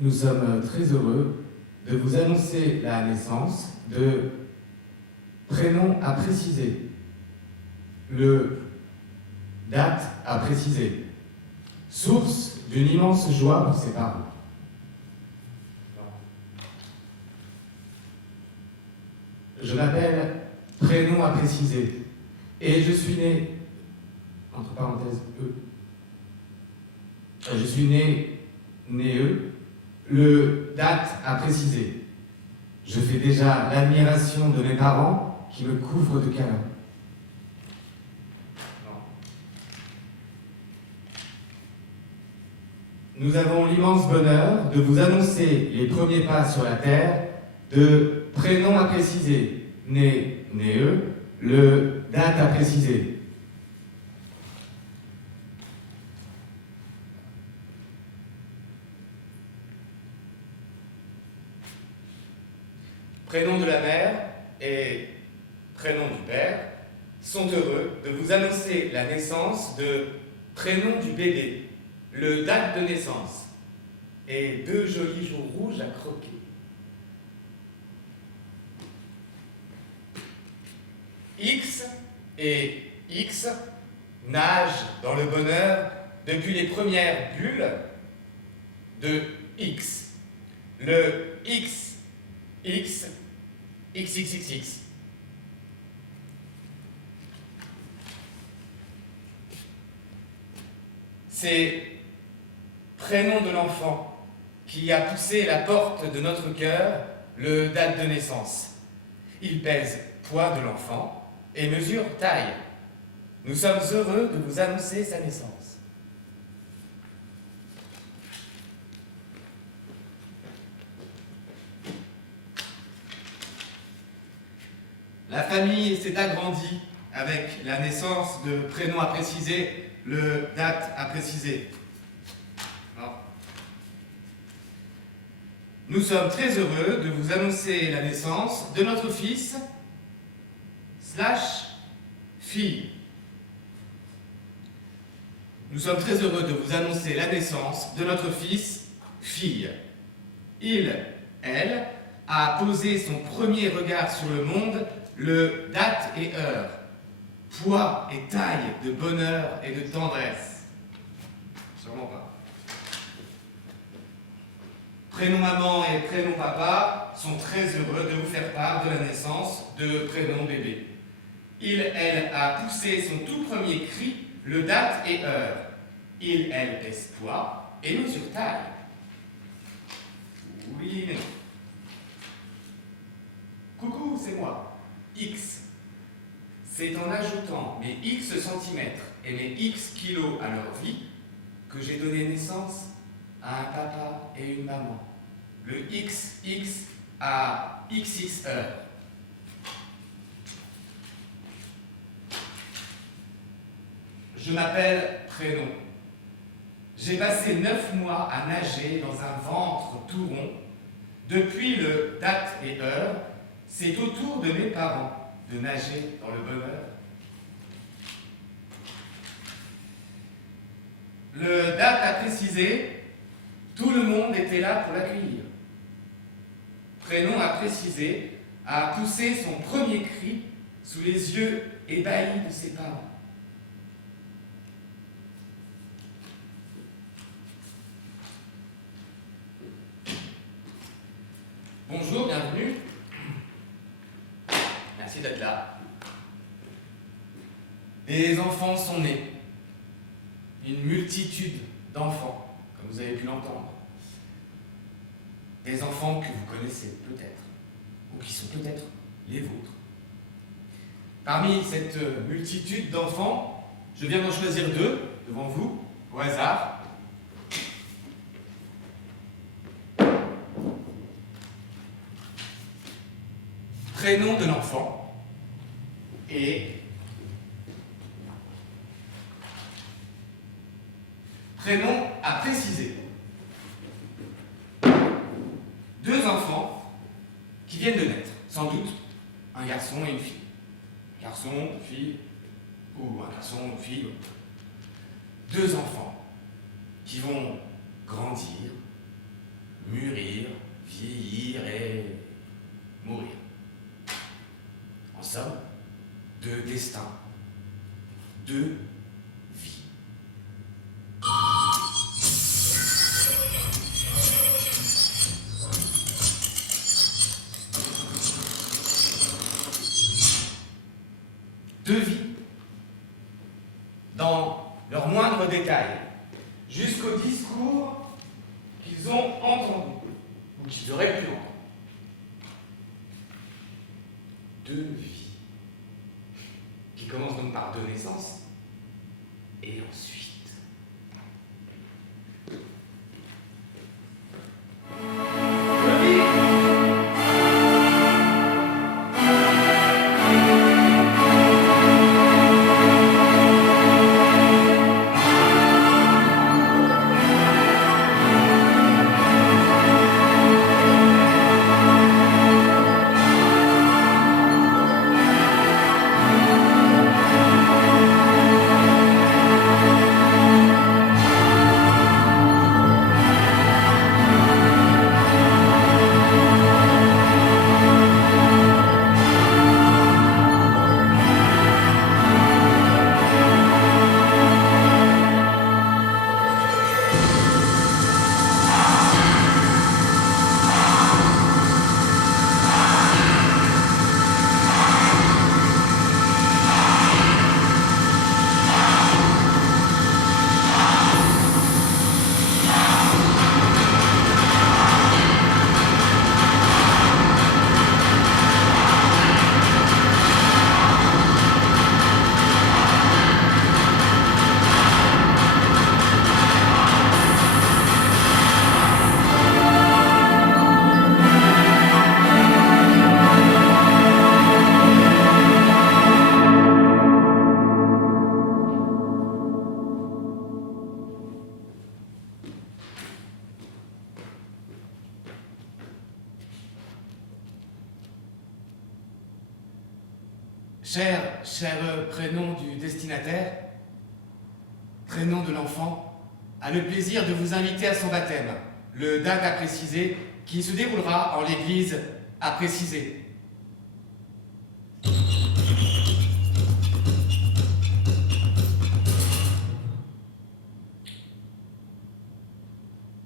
Nous sommes très heureux de vous annoncer la naissance de prénom à préciser, le date à préciser, source d'une immense joie pour ses parents. Je m'appelle prénom à préciser et je suis né, entre parenthèses, je suis né le date à préciser. Je fais déjà l'admiration de mes parents qui me couvrent de câlins. Nous avons l'immense bonheur de vous annoncer les premiers pas sur la terre de prénom à préciser, le date à préciser. Prénom de la mère et prénom du père sont heureux de vous annoncer la naissance de prénom du bébé, le date de naissance et 2 jolis jours rouges à croquer. X et X nagent dans le bonheur depuis les premières bulles de X. Le X, XXXX. C'est prénom de l'enfant qui a poussé la porte de notre cœur, le date de naissance. Il pèse poids de l'enfant et mesure taille. Nous sommes heureux de vous annoncer sa naissance. La famille s'est agrandie avec la naissance de prénom à préciser, le date à préciser. Nous sommes très heureux de vous annoncer la naissance de notre fils / fille. Nous sommes très heureux de vous annoncer la naissance de notre fils fille. Elle, a posé son premier regard sur le monde, le date et heure, poids et taille de bonheur et de tendresse. Sûrement pas. Prénom maman et prénom papa sont très heureux de vous faire part de la naissance de prénom bébé. Elle a poussé son tout premier cri, le date et heure. Elle pèse poids et mesure taille. Oui, mais non. Coucou, c'est moi, X. C'est en ajoutant mes X centimètres et mes X kilos à leur vie que j'ai donné naissance à un papa et une maman. Le XX à XX heures. Je m'appelle prénom. J'ai passé 9 mois à nager dans un ventre tout rond. Depuis le date et heure, c'est au tour de mes parents de nager dans le bonheur. Le date à préciser, tout le monde était là pour l'accueillir. Prénom à préciser, a poussé son premier cri sous les yeux ébahis de ses parents. Bonjour, bienvenue. Merci d'être là. Des enfants sont nés. Une multitude d'enfants, comme vous avez pu l'entendre. Des enfants que vous connaissez peut-être, ou qui sont peut-être les vôtres. Parmi cette multitude d'enfants, je viens d'en choisir 2 devant vous, au hasard. Prénom de l'enfant et prénom à préciser. 2 enfants qui viennent de naître, sans doute un garçon et une fille. Garçon, fille, ou un garçon, une fille. 2 enfants qui vont grandir, mûrir, vieillir et mourir. En somme, deux destins, deux vies. Deux vies, dans leurs moindres détails, jusqu'au discours qu'ils ont entendu, ou qu'ils auraient pu entendre. Deux vies, qui commencent donc par deux naissances, et ensuite... Cher prénom du destinataire, prénom de l'enfant, a le plaisir de vous inviter à son baptême, le date à préciser, qui se déroulera en l'église à préciser.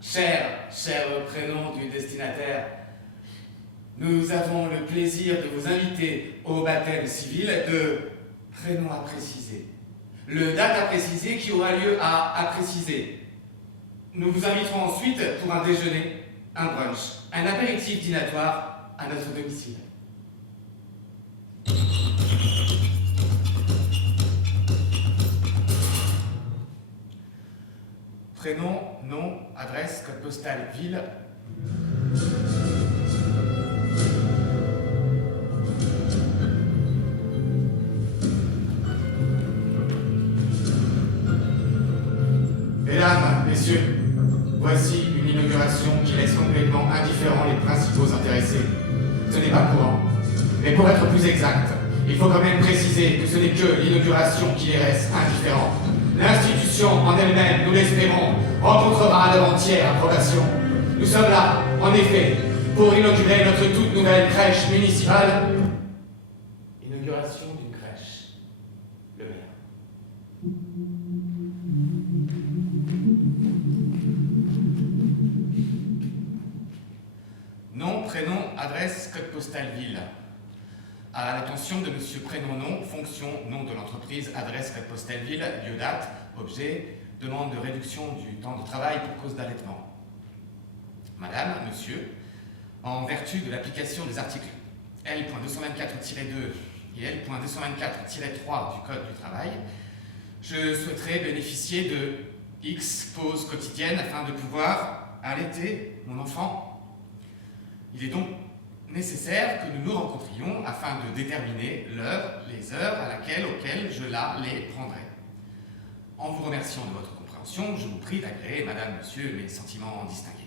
Cher prénom du destinataire, nous avons le plaisir de vous inviter au baptême civil de prénom à préciser. Le date à préciser qui aura lieu à préciser. Nous vous inviterons ensuite pour un déjeuner, un brunch, un apéritif dînatoire à notre domicile. Prénom, nom, adresse, code postal, ville. Mesdames, messieurs, voici une inauguration qui laisse complètement indifférents les principaux intéressés. Ce n'est pas courant, mais pour être plus exact, il faut quand même préciser que ce n'est que l'inauguration qui les reste indifférents. L'institution en elle-même, nous l'espérons, rencontrera leur entière approbation. Nous sommes là, en effet, pour inaugurer notre toute nouvelle crèche municipale. Inauguration d'une crèche. Le maire. Nom, prénom, adresse, code postal, ville. À l'attention de monsieur prénom, nom, fonction, nom de l'entreprise, adresse, code postal, ville, lieu, date, objet, demande de réduction du temps de travail pour cause d'allaitement. Madame, monsieur, en vertu de l'application des articles L.224-2 et L.224-3 du Code du travail, je souhaiterais bénéficier de X pauses quotidiennes afin de pouvoir allaiter mon enfant. Il est donc nécessaire que nous nous rencontrions afin de déterminer l'heure, les heures auxquelles je les prendrai. En vous remerciant de votre compréhension, je vous prie d'agréer, madame, monsieur, mes sentiments distingués.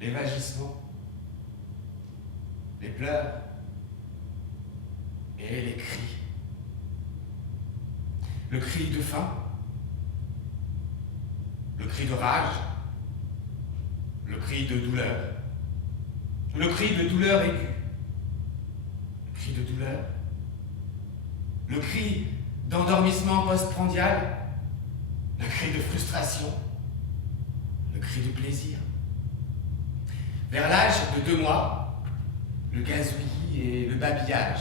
Les vagissements, les pleurs et les cris. Le cri de faim, le cri de rage, le cri de douleur, le cri de douleur aiguë, le cri de douleur, le cri d'endormissement postprandial, le cri de frustration, le cri de plaisir. Vers l'âge de 2 mois, le gazouillis et le babillage,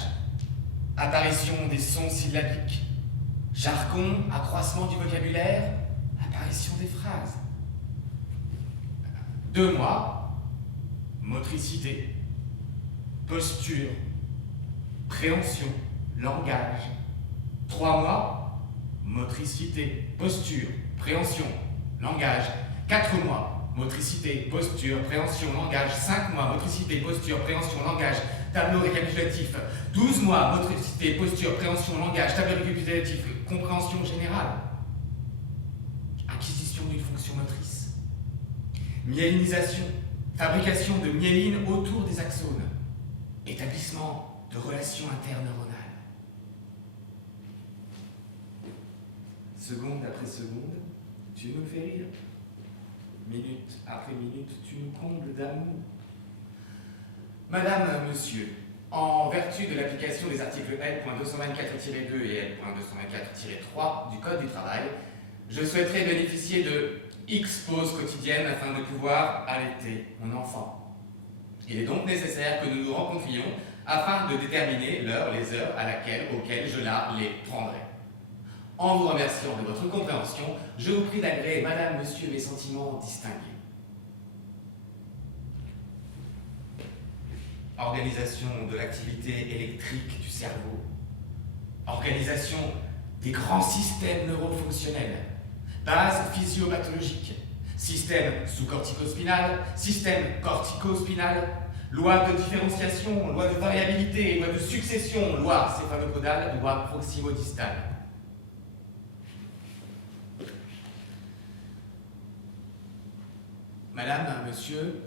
apparition des sons syllabiques, jargon, accroissement du vocabulaire, apparition des phrases. 2 mois, motricité, posture, préhension, langage. 3 mois, motricité, posture, préhension, langage. 4 mois, motricité, posture, préhension, langage. 5 mois, motricité, posture, préhension, langage. Tableau récapitulatif. 12 mois, motricité, posture, préhension, langage. Tableau récapitulatif, compréhension générale. Acquisition d'une fonction motrice. Myélinisation, fabrication de myéline autour des axones. Établissement de relations interneuronales. Seconde après seconde, tu me fais rire. Minute après minute, tu nous combles d'amour. Madame, monsieur, en vertu de l'application des articles L.224-2 et L.224-3 du Code du travail, je souhaiterais bénéficier de X pauses quotidiennes afin de pouvoir allaiter mon enfant. Il est donc nécessaire que nous nous rencontrions afin de déterminer l'heure, les heures auxquelles je les prendrai. En vous remerciant de votre compréhension, je vous prie d'agréer, madame, monsieur, mes sentiments distingués. Organisation de l'activité électrique du cerveau. Organisation des grands systèmes neurofonctionnels. Base physiopathologique. Système sous-corticospinal, système corticospinal, loi de différenciation, loi de variabilité, loi de succession, loi céphalopodale, loi proximodistale. Madame, monsieur,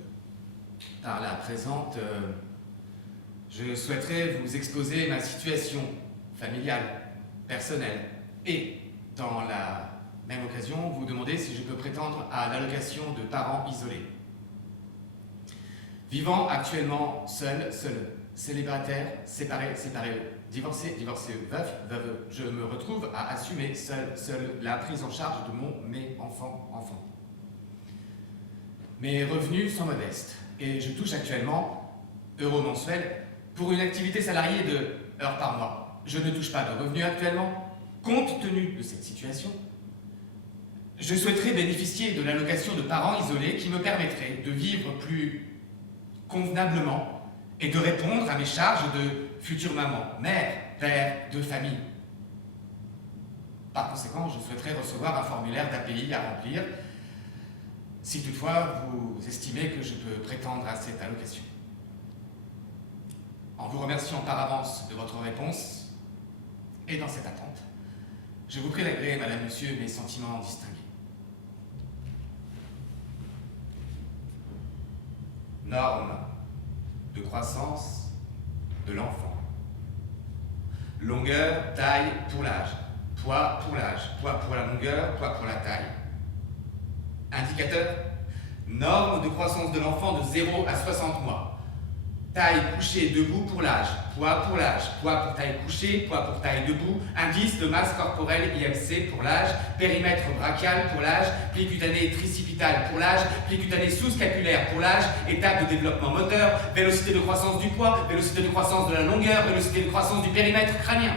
par la présente, je souhaiterais vous exposer ma situation familiale, personnelle, et dans la même occasion, vous demander si je peux prétendre à l'allocation de parents isolés. Vivant actuellement seul, célibataire, séparé, divorcé, veuf, veuve, je me retrouve à assumer seul la prise en charge de mes enfants. Mes revenus sont modestes et je touche actuellement euros mensuels pour une activité salariée de heures par mois. Je ne touche pas de revenus actuellement. Compte tenu de cette situation, je souhaiterais bénéficier de l'allocation de parents isolés qui me permettrait de vivre plus convenablement et de répondre à mes charges de future maman, mère, père de famille. Par conséquent, je souhaiterais recevoir un formulaire d'API à remplir si toutefois vous estimez que je peux prétendre à cette allocation. En vous remerciant par avance de votre réponse, et dans cette attente, je vous prie d'agréer, madame, monsieur, mes sentiments distingués. Norme de croissance de l'enfant. Longueur, taille pour l'âge. Poids pour l'âge. Poids pour la longueur, poids pour la taille. Indicateur, norme de croissance de l'enfant de 0 à 60 mois. Taille couchée debout pour l'âge. Poids pour l'âge. Poids pour taille couchée, poids pour taille debout. Indice de masse corporelle IMC pour l'âge. Périmètre brachial pour l'âge. Pli cutané tricipital pour l'âge. Pli cutané sous-scapulaire pour l'âge. Étape de développement moteur. Vélocité de croissance du poids. Vélocité de croissance de la longueur. Vélocité de croissance du périmètre crânien.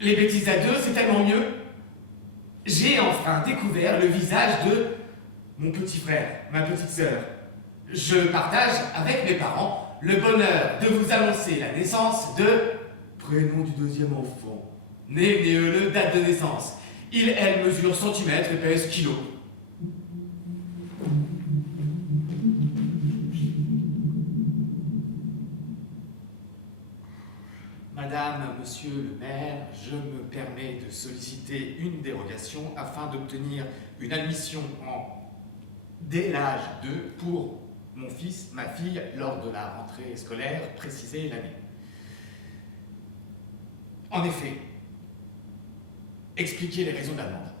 Les bêtises à deux, c'est tellement mieux. J'ai enfin découvert le visage de mon petit frère, ma petite sœur. Je partage avec mes parents le bonheur de vous annoncer la naissance de prénom du deuxième enfant. Né, le date de naissance. Elle mesure centimètres et pèse kilos. Madame, monsieur le maire, je me permets de solliciter solliciter une dérogation afin d'obtenir une admission dès l'âge de pour mon fils, ma fille, lors de la rentrée scolaire précisée l'année. En effet, expliquez les raisons de la demande.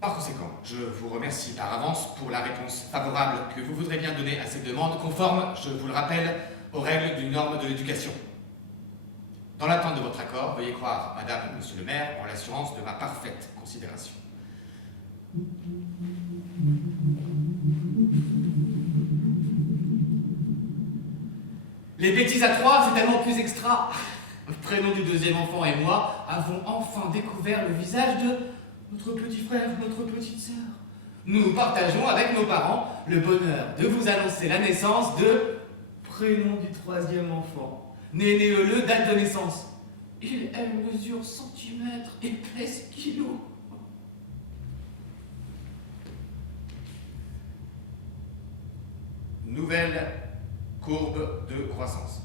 Par conséquent, je vous remercie par avance pour la réponse favorable que vous voudrez bien donner à cette demande, conforme, je vous le rappelle, aux règles d'une norme de l'éducation. Dans l'attente de votre accord, veuillez croire, Madame et Monsieur le maire, en l'assurance de ma parfaite considération. Les bêtises à trois, c'est tellement plus extra. Le prénom du deuxième enfant et moi avons enfin découvert le visage de notre petit frère, notre petite sœur. Nous partageons avec nos parents le bonheur de vous annoncer la naissance de prénom du troisième enfant. Né-le, date de naissance. Elle mesure centimètres et pèse kilos. Nouvelle courbe de croissance.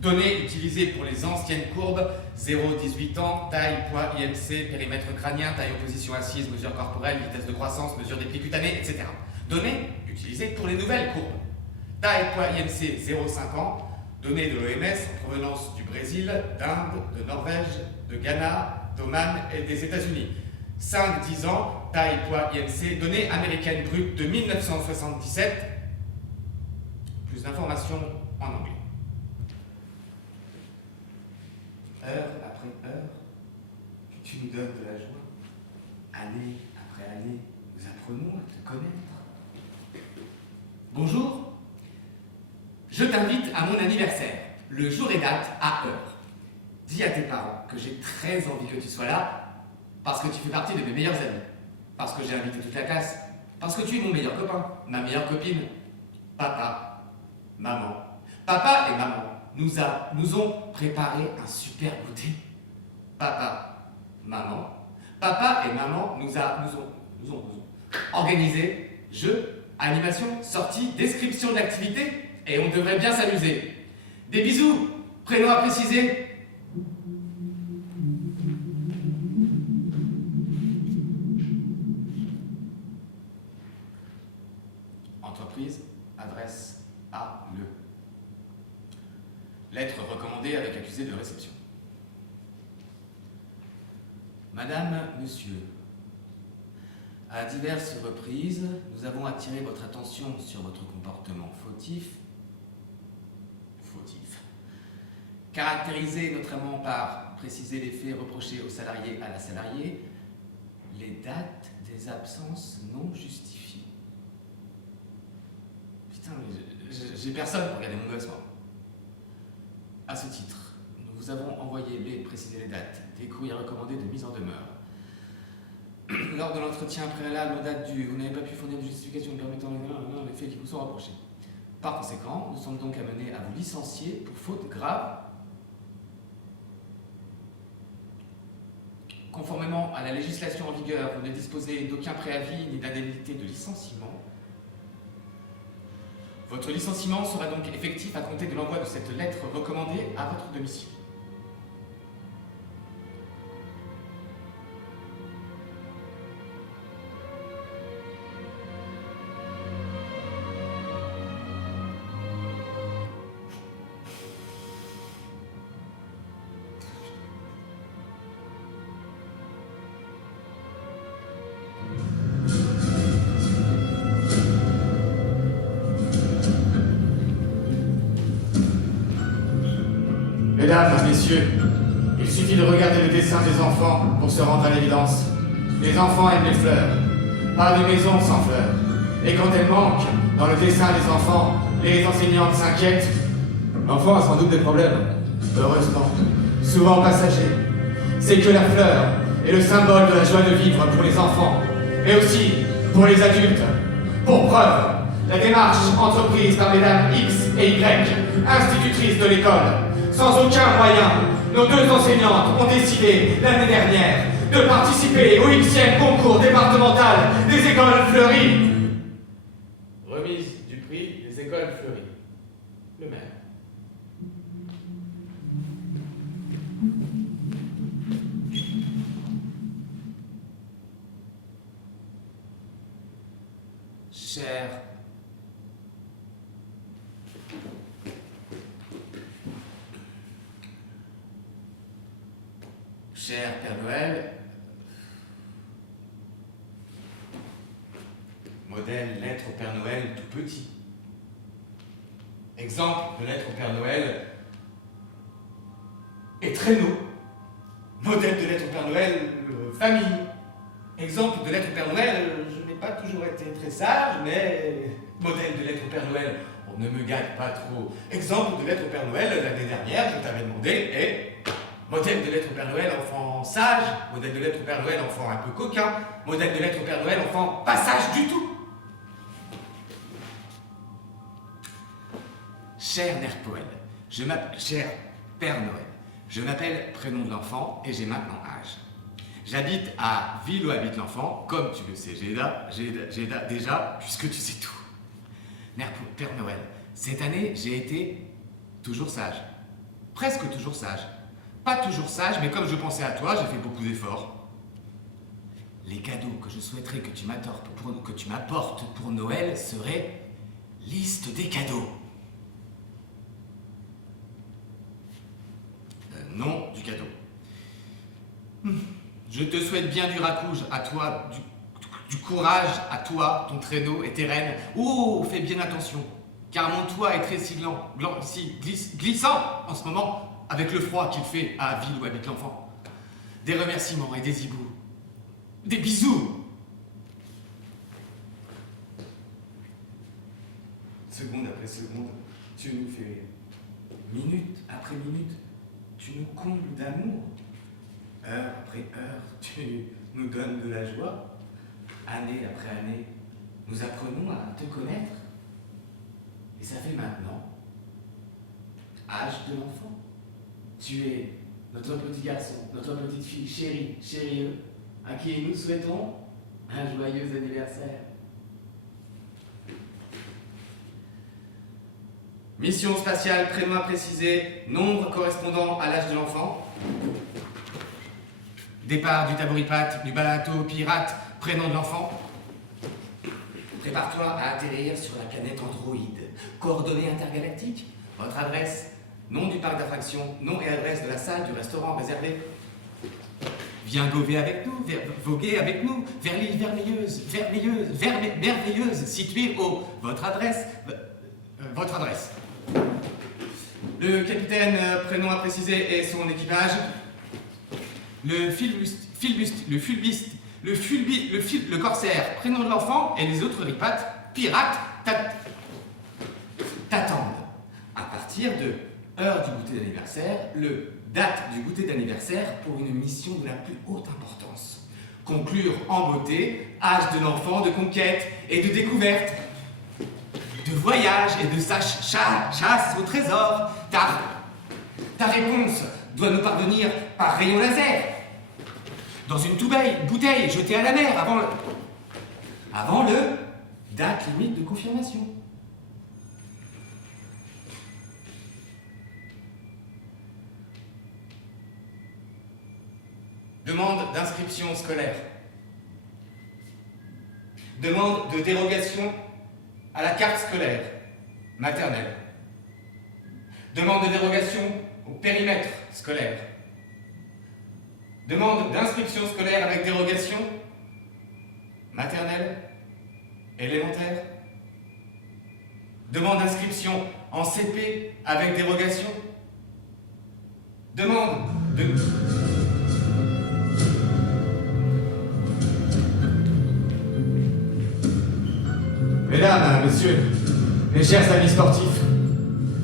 Données utilisées pour les anciennes courbes, 0-18 ans, taille, poids, IMC, périmètre crânien, taille en position assise, mesure corporelle, vitesse de croissance, mesure des plis cutanés, etc. Données utilisées pour les nouvelles courbes. Taille, poids, IMC, 0-5 ans, données de l'OMS en provenance du Brésil, d'Inde, de Norvège, de Ghana, d'Oman et des États-Unis. 5-10 ans, taille, poids, IMC, données américaines brutes de 1977. Plus d'informations en anglais. Heure après heure, tu nous donnes de la joie. Année après année, nous apprenons à te connaître. Bonjour, je t'invite à mon anniversaire, le jour et date à heure. Dis à tes parents que j'ai très envie que tu sois là, parce que tu fais partie de mes meilleurs amis, parce que j'ai invité toute la classe, parce que tu es mon meilleur copain, ma meilleure copine. Papa, maman. Papa et maman nous ont préparé un super goûter. Papa et maman nous ont organisé jeux, animations, sorties, description de l'activité, et on devrait bien s'amuser. Des bisous, prénom à préciser. Entreprise, adresse A, le. Lettre recommandée avec accusé de réception. Madame, Monsieur, à diverses reprises, nous avons attiré votre attention sur votre comportement fautif, caractérisé notamment par préciser les faits reprochés au salarié à la salariée, les dates des absences non justifiées. Putain, mais j'ai personne pour regarder mon gosse, moi. À ce titre, nous vous avons envoyé préciser les dates des courriers recommandés de mise en demeure. Lors de l'entretien préalable aux dates dues, vous n'avez pas pu fournir de justification permettant les faits qui vous sont reprochés. Par conséquent, nous sommes donc amenés à vous licencier pour faute grave. Conformément à la législation en vigueur, vous ne disposez d'aucun préavis ni d'indemnité de licenciement. Votre licenciement sera donc effectif à compter de l'envoi de cette lettre recommandée à votre domicile. Mesdames, Messieurs, il suffit de regarder le dessin des enfants pour se rendre à l'évidence. Les enfants aiment les fleurs. Pas de maison sans fleurs. Et quand elles manquent, dans le dessin des enfants, les enseignantes s'inquiètent. L'enfant a sans doute des problèmes. Heureusement, souvent passagers. C'est que la fleur est le symbole de la joie de vivre pour les enfants, mais aussi pour les adultes. Pour preuve, la démarche entreprise par mesdames X et Y, institutrices de l'école, sans aucun moyen, nos deux enseignantes ont décidé l'année dernière de participer au 8e concours départemental des écoles fleuries. Remise du prix des écoles fleuries. Le maire. Cher Père Noël, modèle lettre au Père Noël tout petit. Exemple de lettre au Père Noël et traîneau. Modèle de lettre au Père Noël, famille. Exemple de lettre au Père Noël, je n'ai pas toujours été très sage, mais modèle de lettre au Père Noël, on ne me gâte pas trop. Exemple de lettre au Père Noël, l'année dernière, je t'avais demandé, et modèle de lettre au Père Noël, enfant sage, modèle de lettre au Père Noël, enfant un peu coquin, modèle de lettre au Père Noël, enfant pas sage du tout. Cher Nerpoel, cher Père Noël, je m'appelle prénom de l'enfant et j'ai maintenant âge. J'habite à ville où habite l'enfant, comme tu le sais, déjà, puisque tu sais tout. Père Noël, cette année, j'ai été toujours sage. Presque toujours sage. Pas toujours sage, mais comme je pensais à toi, j'ai fait beaucoup d'efforts. Les cadeaux que je souhaiterais que tu m'apportes pour Noël seraient liste des cadeaux. Nom du cadeau. Je te souhaite bien du racouge à toi, du courage à toi, ton traîneau et tes rênes. Oh, fais bien attention, car mon toit est très glissant en ce moment, avec le froid qu'il fait à ville où habite l'enfant. Des remerciements et des hiboux. Des bisous. Seconde après seconde, tu nous fais rire. Minute après minute, tu nous combles d'amour. Heure après heure, tu nous donnes de la joie. Année après année, nous apprenons à te connaître. Et ça fait maintenant âge de l'enfant. Tu es notre petit garçon, notre petite fille chérie, à qui nous souhaitons un joyeux anniversaire. Mission spatiale, prénom à préciser, nombre correspondant à l'âge de l'enfant. Départ du taboripat, du bateau pirate, prénom de l'enfant. Prépare-toi à atterrir sur la planète Android. Coordonnées intergalactiques, votre adresse, nom du parc d'attractions, nom et adresse de la salle du restaurant réservé. Viens voguer avec nous vers l'île merveilleuse, située au... Votre adresse. Le capitaine, prénom à préciser, et son équipage. Le corsaire, prénom de l'enfant, et les autres pirates t'attendent. À partir de heure du goûter d'anniversaire, date du goûter d'anniversaire pour une mission de la plus haute importance. Conclure en beauté, âge de l'enfant, de conquête et de découverte, de voyage et de chasse au trésor. Ta réponse doit nous parvenir par rayon laser, dans une bouteille jetée à la mer avant le date limite de confirmation. Demande d'inscription scolaire. Demande de dérogation à la carte scolaire maternelle. Demande de dérogation au périmètre scolaire. Demande d'inscription scolaire avec dérogation maternelle, élémentaire. Demande d'inscription en CP avec dérogation. Demande de... Mesdames, messieurs, mes chers amis sportifs,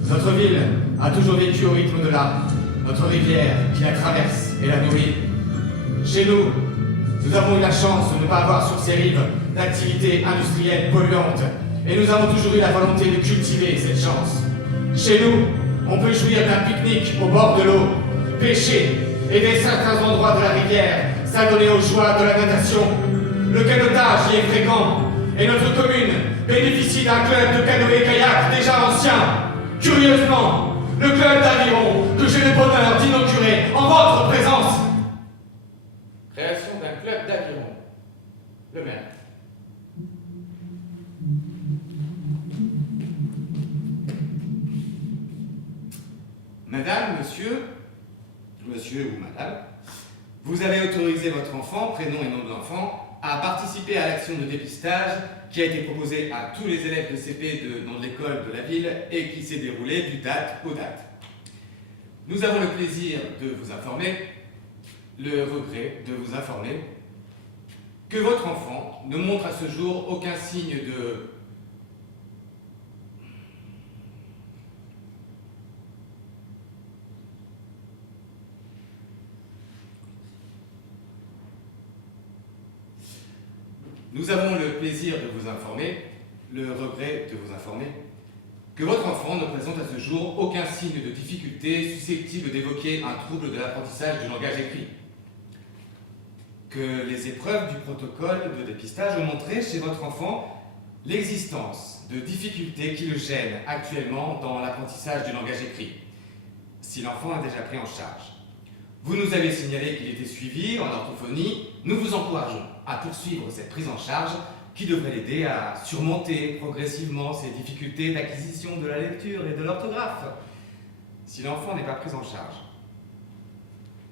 notre ville a toujours vécu au rythme de l'art. Notre rivière qui la traverse et la nourrit. Chez nous, nous avons eu la chance de ne pas avoir sur ces rives d'activités industrielles polluantes. Et nous avons toujours eu la volonté de cultiver cette chance. Chez nous, on peut jouir d'un pique-nique au bord de l'eau, pêcher et dès certains endroits de la rivière, s'adonner aux joies de la natation. Le canotage y est fréquent et notre commune bénéficie d'un club de canoë-kayak déjà ancien. Curieusement, le club d'aviron que j'ai le bonheur d'inaugurer en votre présence. Création d'un club d'aviron. Le maire. Vous avez autorisé votre enfant, prénom et nom de l'enfant, à participer à l'action de dépistage qui a été proposée à tous les élèves de CP de l'école de la ville et qui s'est déroulée du date au date. Nous avons le plaisir de vous informer, le regret de vous informer, que votre enfant ne montre à ce jour aucun signe de... Nous avons le plaisir de vous informer, le regret de vous informer, que votre enfant ne présente à ce jour aucun signe de difficulté susceptible d'évoquer un trouble de l'apprentissage du langage écrit. Que les épreuves du protocole de dépistage ont montré chez votre enfant l'existence de difficultés qui le gênent actuellement dans l'apprentissage du langage écrit, si l'enfant est déjà pris en charge. Vous nous avez signalé qu'il était suivi en orthophonie. Nous vous encourageons à poursuivre cette prise en charge qui devrait l'aider à surmonter progressivement ces difficultés d'acquisition de la lecture et de l'orthographe. Si l'enfant n'est pas pris en charge,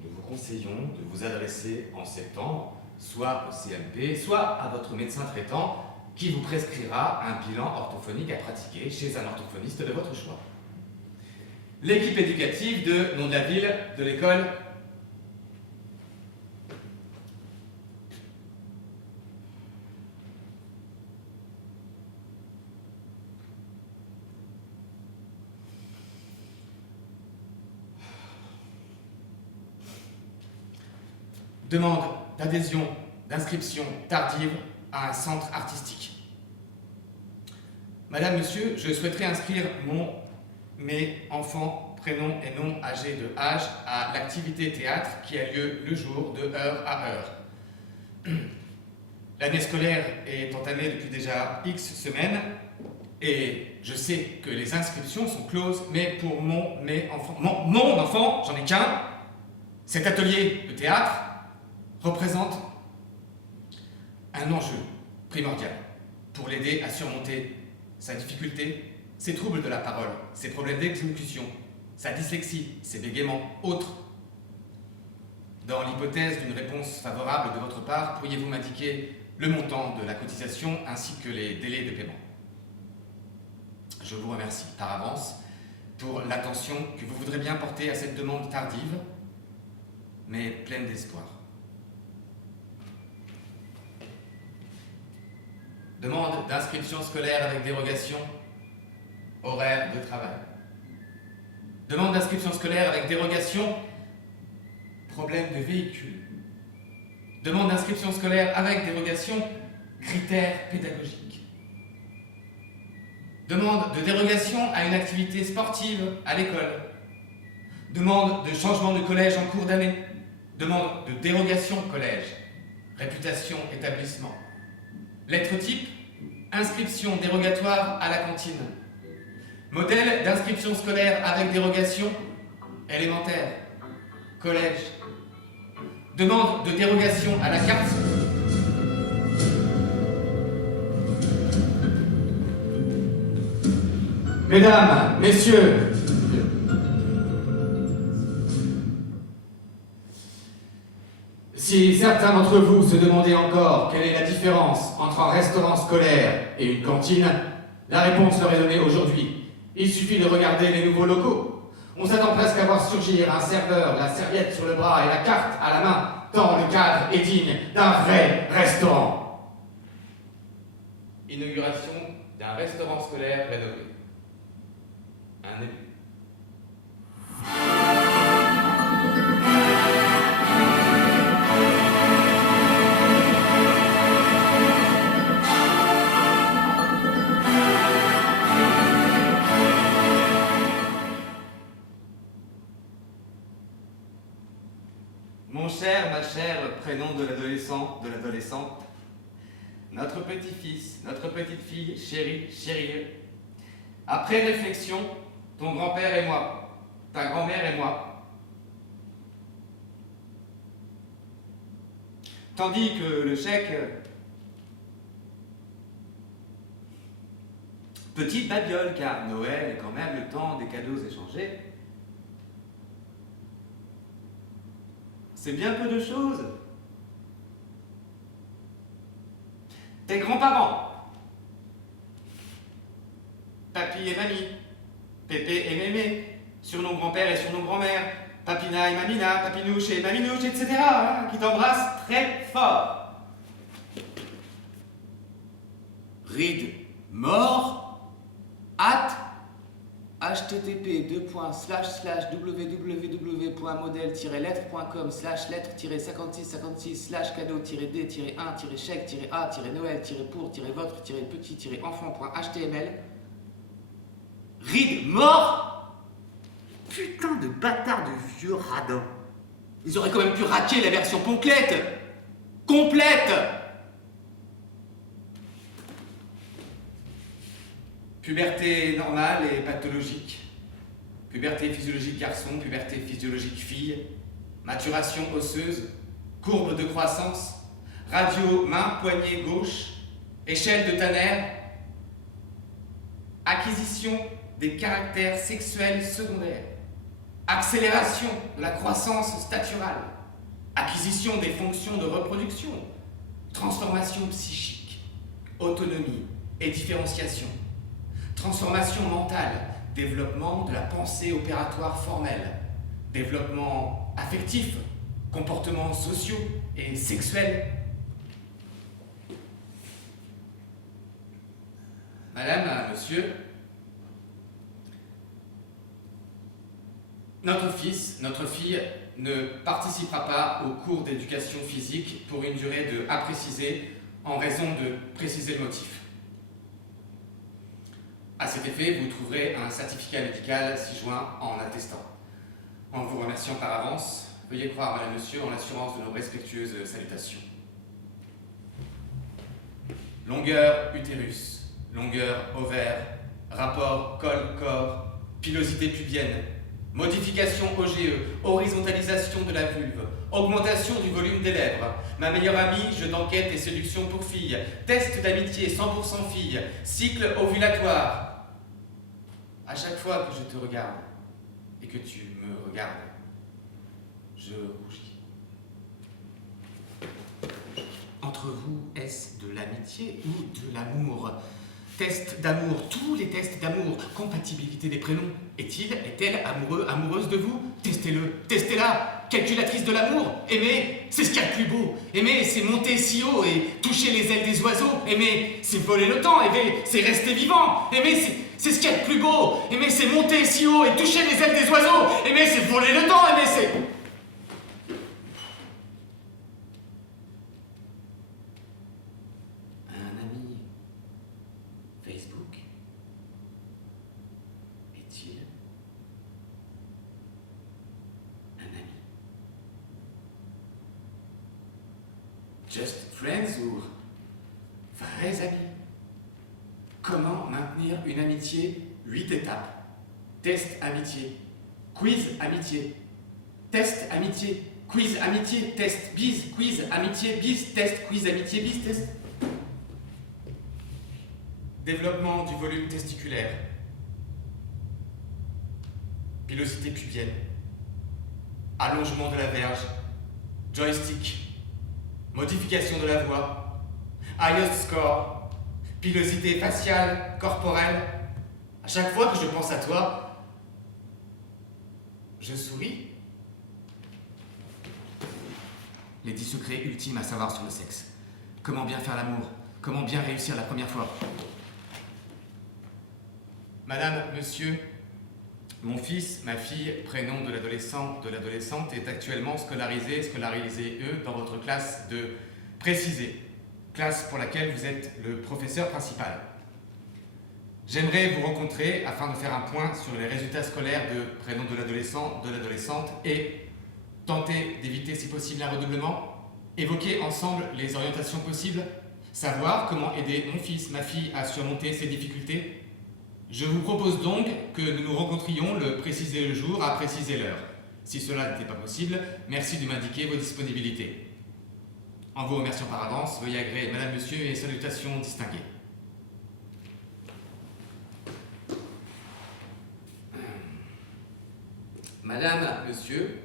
nous vous conseillons de vous adresser en septembre, soit au CMP, soit à votre médecin traitant qui vous prescrira un bilan orthophonique à pratiquer chez un orthophoniste de votre choix. L'équipe éducative de nom de la ville, de l'école, demande d'adhésion, d'inscription tardive à un centre artistique. Madame, monsieur, je souhaiterais inscrire mes enfants, prénoms et noms âgés de âge à l'activité théâtre qui a lieu le jour de heure à heure. L'année scolaire est entamée depuis déjà X semaines et je sais que les inscriptions sont closes, mais pour mon enfant, j'en ai qu'un, cet atelier de théâtre représente un enjeu primordial pour l'aider à surmonter sa difficulté, ses troubles de la parole, ses problèmes d'exécution, sa dyslexie, ses bégaiements, autres. Dans l'hypothèse d'une réponse favorable de votre part, pourriez-vous m'indiquer le montant de la cotisation ainsi que les délais de paiement? Je vous remercie par avance pour l'attention que vous voudrez bien porter à cette demande tardive, mais pleine d'espoir. Demande d'inscription scolaire avec dérogation, horaire de travail. Demande d'inscription scolaire avec dérogation, problème de véhicule. Demande d'inscription scolaire avec dérogation, critères pédagogiques. Demande de dérogation à une activité sportive à l'école. Demande de changement de collège en cours d'année. Demande de dérogation collège. Réputation établissement. Lettre type, inscription dérogatoire à la cantine. Modèle d'inscription scolaire avec dérogation, élémentaire, collège. Demande de dérogation à la carte. Mesdames, messieurs, si certains d'entre vous se demandaient encore quelle est la différence entre un restaurant scolaire et une cantine, la réponse leur est donnée aujourd'hui. Il suffit de regarder les nouveaux locaux. On s'attend presque à voir surgir un serveur, la serviette sur le bras et la carte à la main, tant le cadre est digne d'un vrai restaurant. Inauguration d'un restaurant scolaire rénové. Un début. Mon cher, ma chère, prénom de l'adolescent, de l'adolescente, notre petit-fils, notre petite-fille, chérie, chérie, après réflexion, ton grand-père et moi, ta grand-mère et moi, tandis que le chèque, petite babiole, car Noël est quand même le temps des cadeaux échangés, c'est bien peu de choses. Tes grands-parents, papy et mamie, pépé et mémé, surnom grand-père et surnom grand-mère, papina et mamina, papinouche et maminouche, etc., hein, qui t'embrassent très fort. Ride mort, hâte, http://www.modèle-lettres.com/lettres-cadeau-lettre-pour-petit-pour-votre-petit-petit-enfant.html. Ride mort. Putain de bâtard de vieux radin. Ils auraient quand même pu raquer la version complète. Puberté normale et pathologique. Puberté physiologique garçon, puberté physiologique fille. Maturation osseuse. Courbe de croissance. Radio main, poignet gauche. Échelle de Tanner. Acquisition des caractères sexuels secondaires. Accélération de la croissance staturale. Acquisition des fonctions de reproduction. Transformation psychique. Autonomie et différenciation. Transformation mentale, développement de la pensée opératoire formelle, développement affectif, comportements sociaux et sexuels. Madame, monsieur, notre fils, notre fille ne participera pas au cours d'éducation physique pour une durée de à préciser en raison de préciser le motif. À cet effet, vous trouverez un certificat médical ci-joint en attestant. En vous remerciant par avance, veuillez croire, madame, monsieur, en l'assurance de nos respectueuses salutations. Longueur utérus, longueur ovaire, rapport col-corps, pilosité pubienne, modification OGE, horizontalisation de la vulve, augmentation du volume des lèvres, ma meilleure amie, jeu d'enquête et séduction pour filles, test d'amitié 100% filles, cycle ovulatoire. À chaque fois que je te regarde et que tu me regardes, je rougis. Entre vous, est-ce de l'amitié ou de l'amour? Test d'amour, tous les tests d'amour, compatibilité des prénoms. Est-elle amoureux, amoureuse de vous? Testez-le, testez-la. Calculatrice de l'amour. Aimer, c'est ce qu'il y a de plus beau. Aimer, c'est monter si haut et toucher les ailes des oiseaux. Aimer, c'est voler le temps. Aimer, c'est rester vivant. Aimer, c'est ce qu'il y a de plus beau. Aimer, c'est monter si haut et toucher les ailes des oiseaux. Aimer, c'est voler le temps. Aimer, c'est... Un ami Facebook est-il un ami? Just friends ou vrais amis? Comment maintenir une amitié? 8 étapes. Test amitié. Quiz amitié. Test amitié. Quiz amitié. Test bise. Quiz amitié. Bise. Test. Quiz amitié. Bise. Test. Développement du volume testiculaire. Pilosité pubienne. Allongement de la verge. Joystick. Modification de la voix. IELTS score. Pilosité faciale, corporelle. À chaque fois que je pense à toi, je souris. Les 10 secrets ultimes à savoir sur le sexe. Comment bien faire l'amour? Comment bien réussir la première fois? Madame, monsieur, mon fils, ma fille, prénom de l'adolescent, de l'adolescente, est actuellement scolarisé eux, dans votre classe de précisé. Classe pour laquelle vous êtes le professeur principal. J'aimerais vous rencontrer afin de faire un point sur les résultats scolaires de prénom de l'adolescent, de l'adolescente et tenter d'éviter si possible un redoublement, évoquer ensemble les orientations possibles, savoir comment aider mon fils, ma fille à surmonter ces difficultés. Je vous propose donc que nous nous rencontrions le préciser le jour à préciser l'heure. Si cela n'était pas possible, merci de m'indiquer vos disponibilités. En vous remerciant par avance, veuillez agréer Madame, Monsieur et salutations distinguées. Madame, Monsieur,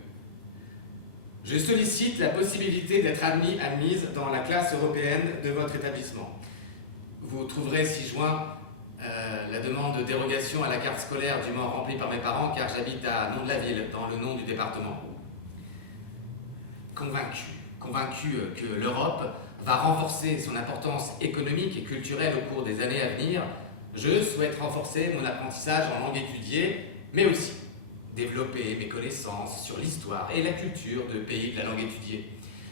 Je sollicite la possibilité d'être admise dans la classe européenne de votre établissement. Vous trouverez ci-joint la demande de dérogation à la carte scolaire dûment remplie par mes parents car j'habite à Nom-de-la-Ville, dans le nom du département. Convaincu que l'Europe va renforcer son importance économique et culturelle au cours des années à venir, je souhaite renforcer mon apprentissage en langue étudiée, mais aussi développer mes connaissances sur l'histoire et la culture de pays de la langue étudiée.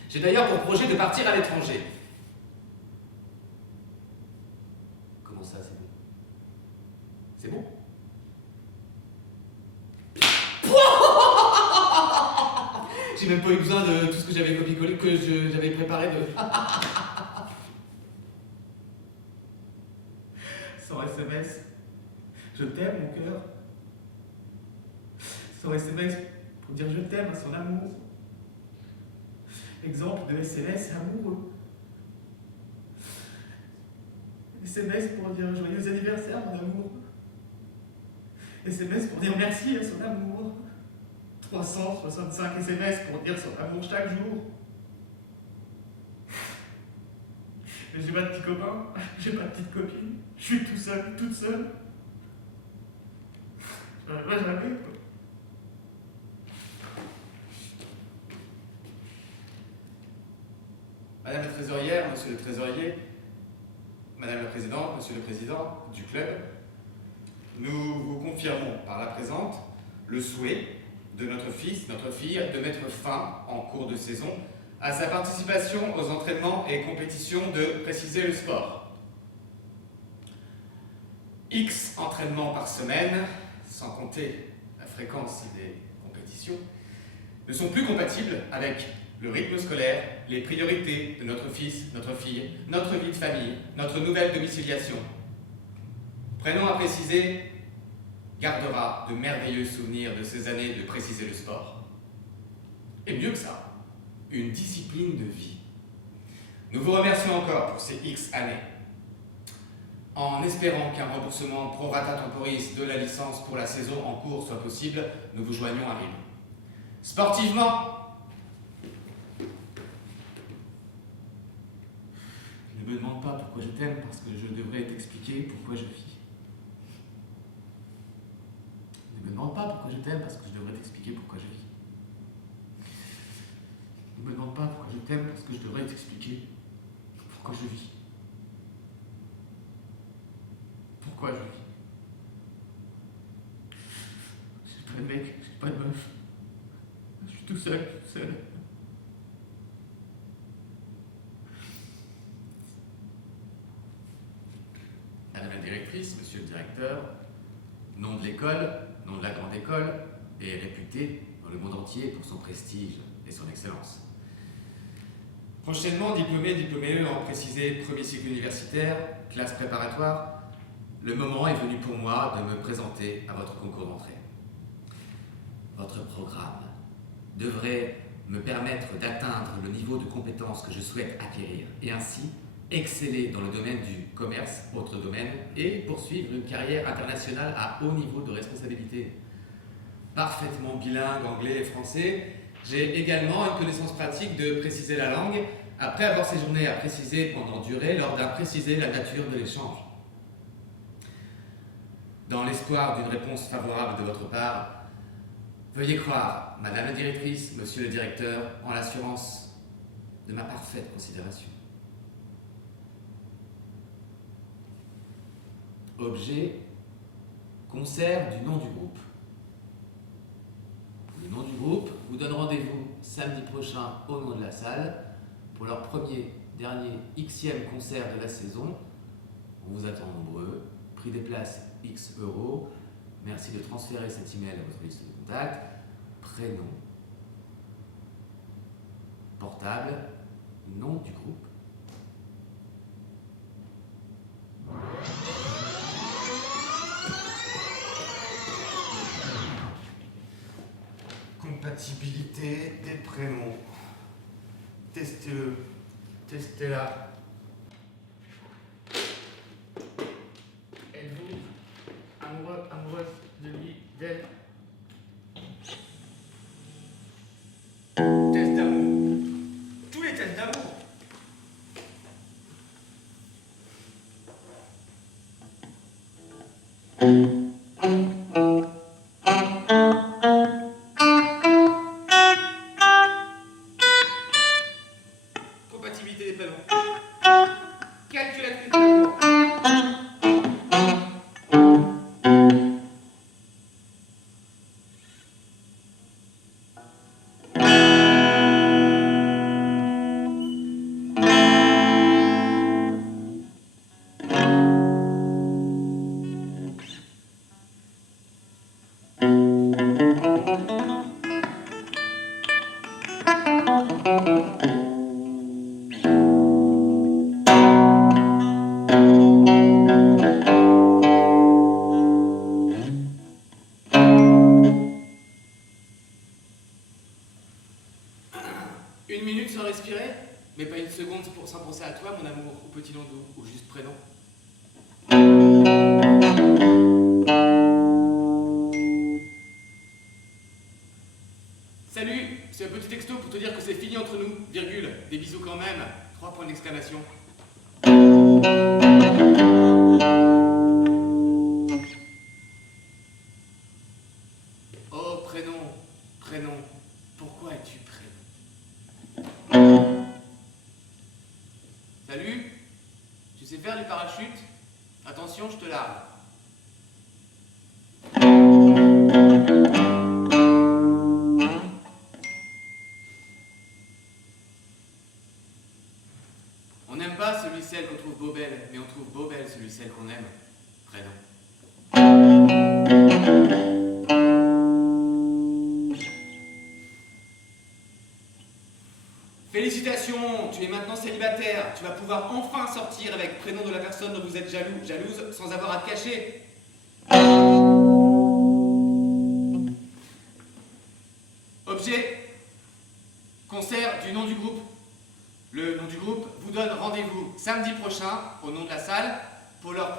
J'ai d'ailleurs pour projet de partir à l'étranger. Comment ça, c'est bon? C'est bon? J'ai même pas eu besoin de tout ce que j'avais copié-collé, que j'avais préparé de... Sans SMS, je t'aime mon cœur. Sans SMS pour dire je t'aime à son amour. Exemple de SMS amoureux. SMS pour dire joyeux anniversaire mon amour. SMS pour dire merci à son amour. 365 SMS pour dire son amour chaque jour. J'ai pas de petit copain, j'ai pas de petite copine, je suis tout seul, toute seule. Moi jamais. Madame la trésorière, monsieur le trésorier, Madame la présidente, monsieur le président du club, nous vous confirmons par la présente le souhait de notre fils, notre fille, de mettre fin, en cours de saison, à sa participation aux entraînements et compétitions de préciser le sport. X entraînements par semaine, sans compter la fréquence des compétitions, ne sont plus compatibles avec le rythme scolaire, les priorités de notre fils, notre fille, notre vie de famille, notre nouvelle domiciliation. Prénom à préciser, gardera de merveilleux souvenirs de ces années de préciser le sport. Et mieux que ça, une discipline de vie. Nous vous remercions encore pour ces X années. En espérant qu'un remboursement pro rata temporis de la licence pour la saison en cours soit possible, nous vous joignons à RIB. Sportivement, ne me demande pas pourquoi je t'aime, parce que je devrais t'expliquer pourquoi je vis. Ne me demande pas pourquoi je t'aime, parce que je devrais t'expliquer pourquoi je vis. Ne me demande pas pourquoi je t'aime, parce que je devrais t'expliquer pourquoi je vis. Pourquoi je vis. J'ai pas de mec, j'ai pas de meuf. Je suis tout seul, tout seul. Madame la directrice, monsieur le directeur, nom de l'école, nom de la grande école, est réputé dans le monde entier pour son prestige et son excellence. Prochainement diplômé en précisé premier cycle universitaire, classe préparatoire, le moment est venu pour moi de me présenter à votre concours d'entrée. Votre programme devrait me permettre d'atteindre le niveau de compétence que je souhaite acquérir et ainsi exceller dans le domaine du commerce, autre domaine, et poursuivre une carrière internationale à haut niveau de responsabilité. Parfaitement bilingue anglais et français, j'ai également une connaissance pratique de préciser la langue, après avoir séjourné à préciser pendant durée lors d'un préciser la nature de l'échange. Dans l'espoir d'une réponse favorable de votre part, veuillez croire, Madame la directrice, Monsieur le directeur, en l'assurance de ma parfaite considération. Objet, concert du nom du groupe. Le nom du groupe vous donne rendez-vous samedi prochain au nom de la salle pour leur dernier Xème concert de la saison. On vous attend nombreux. Prix des places X euros. Merci de transférer cet email à votre liste de contacts. Prénom, portable, nom du groupe. Compatibilité des prénoms. Testez-le. Testez-la. Êtes-vous amoureux, amoureuse de lui, d'elle? Test Compatibilité des prénoms. Calculatrice de l'amour. Une minute sans respirer, mais pas une seconde sans penser à toi, mon amour, au petit nom ou juste prénom. Salut, c'est un petit texto pour te dire que c'est fini entre nous, virgule, des bisous quand même, 3 points d'exclamation. Oh prénom, prénom, pourquoi es-tu prénom? Salut, tu sais faire du parachute? Attention, je te largue. On n'aime pas celui-celle qu'on trouve beau belle, mais on trouve beau belle celui-celle qu'on aime. Prénom. Félicitations, tu es maintenant célibataire. Tu vas pouvoir enfin sortir avec prénom de la personne dont vous êtes jalouse, sans avoir à te cacher. Objet, concert du nom du groupe. Le nom du groupe vous donne rendez-vous samedi prochain au nom de la salle pour leur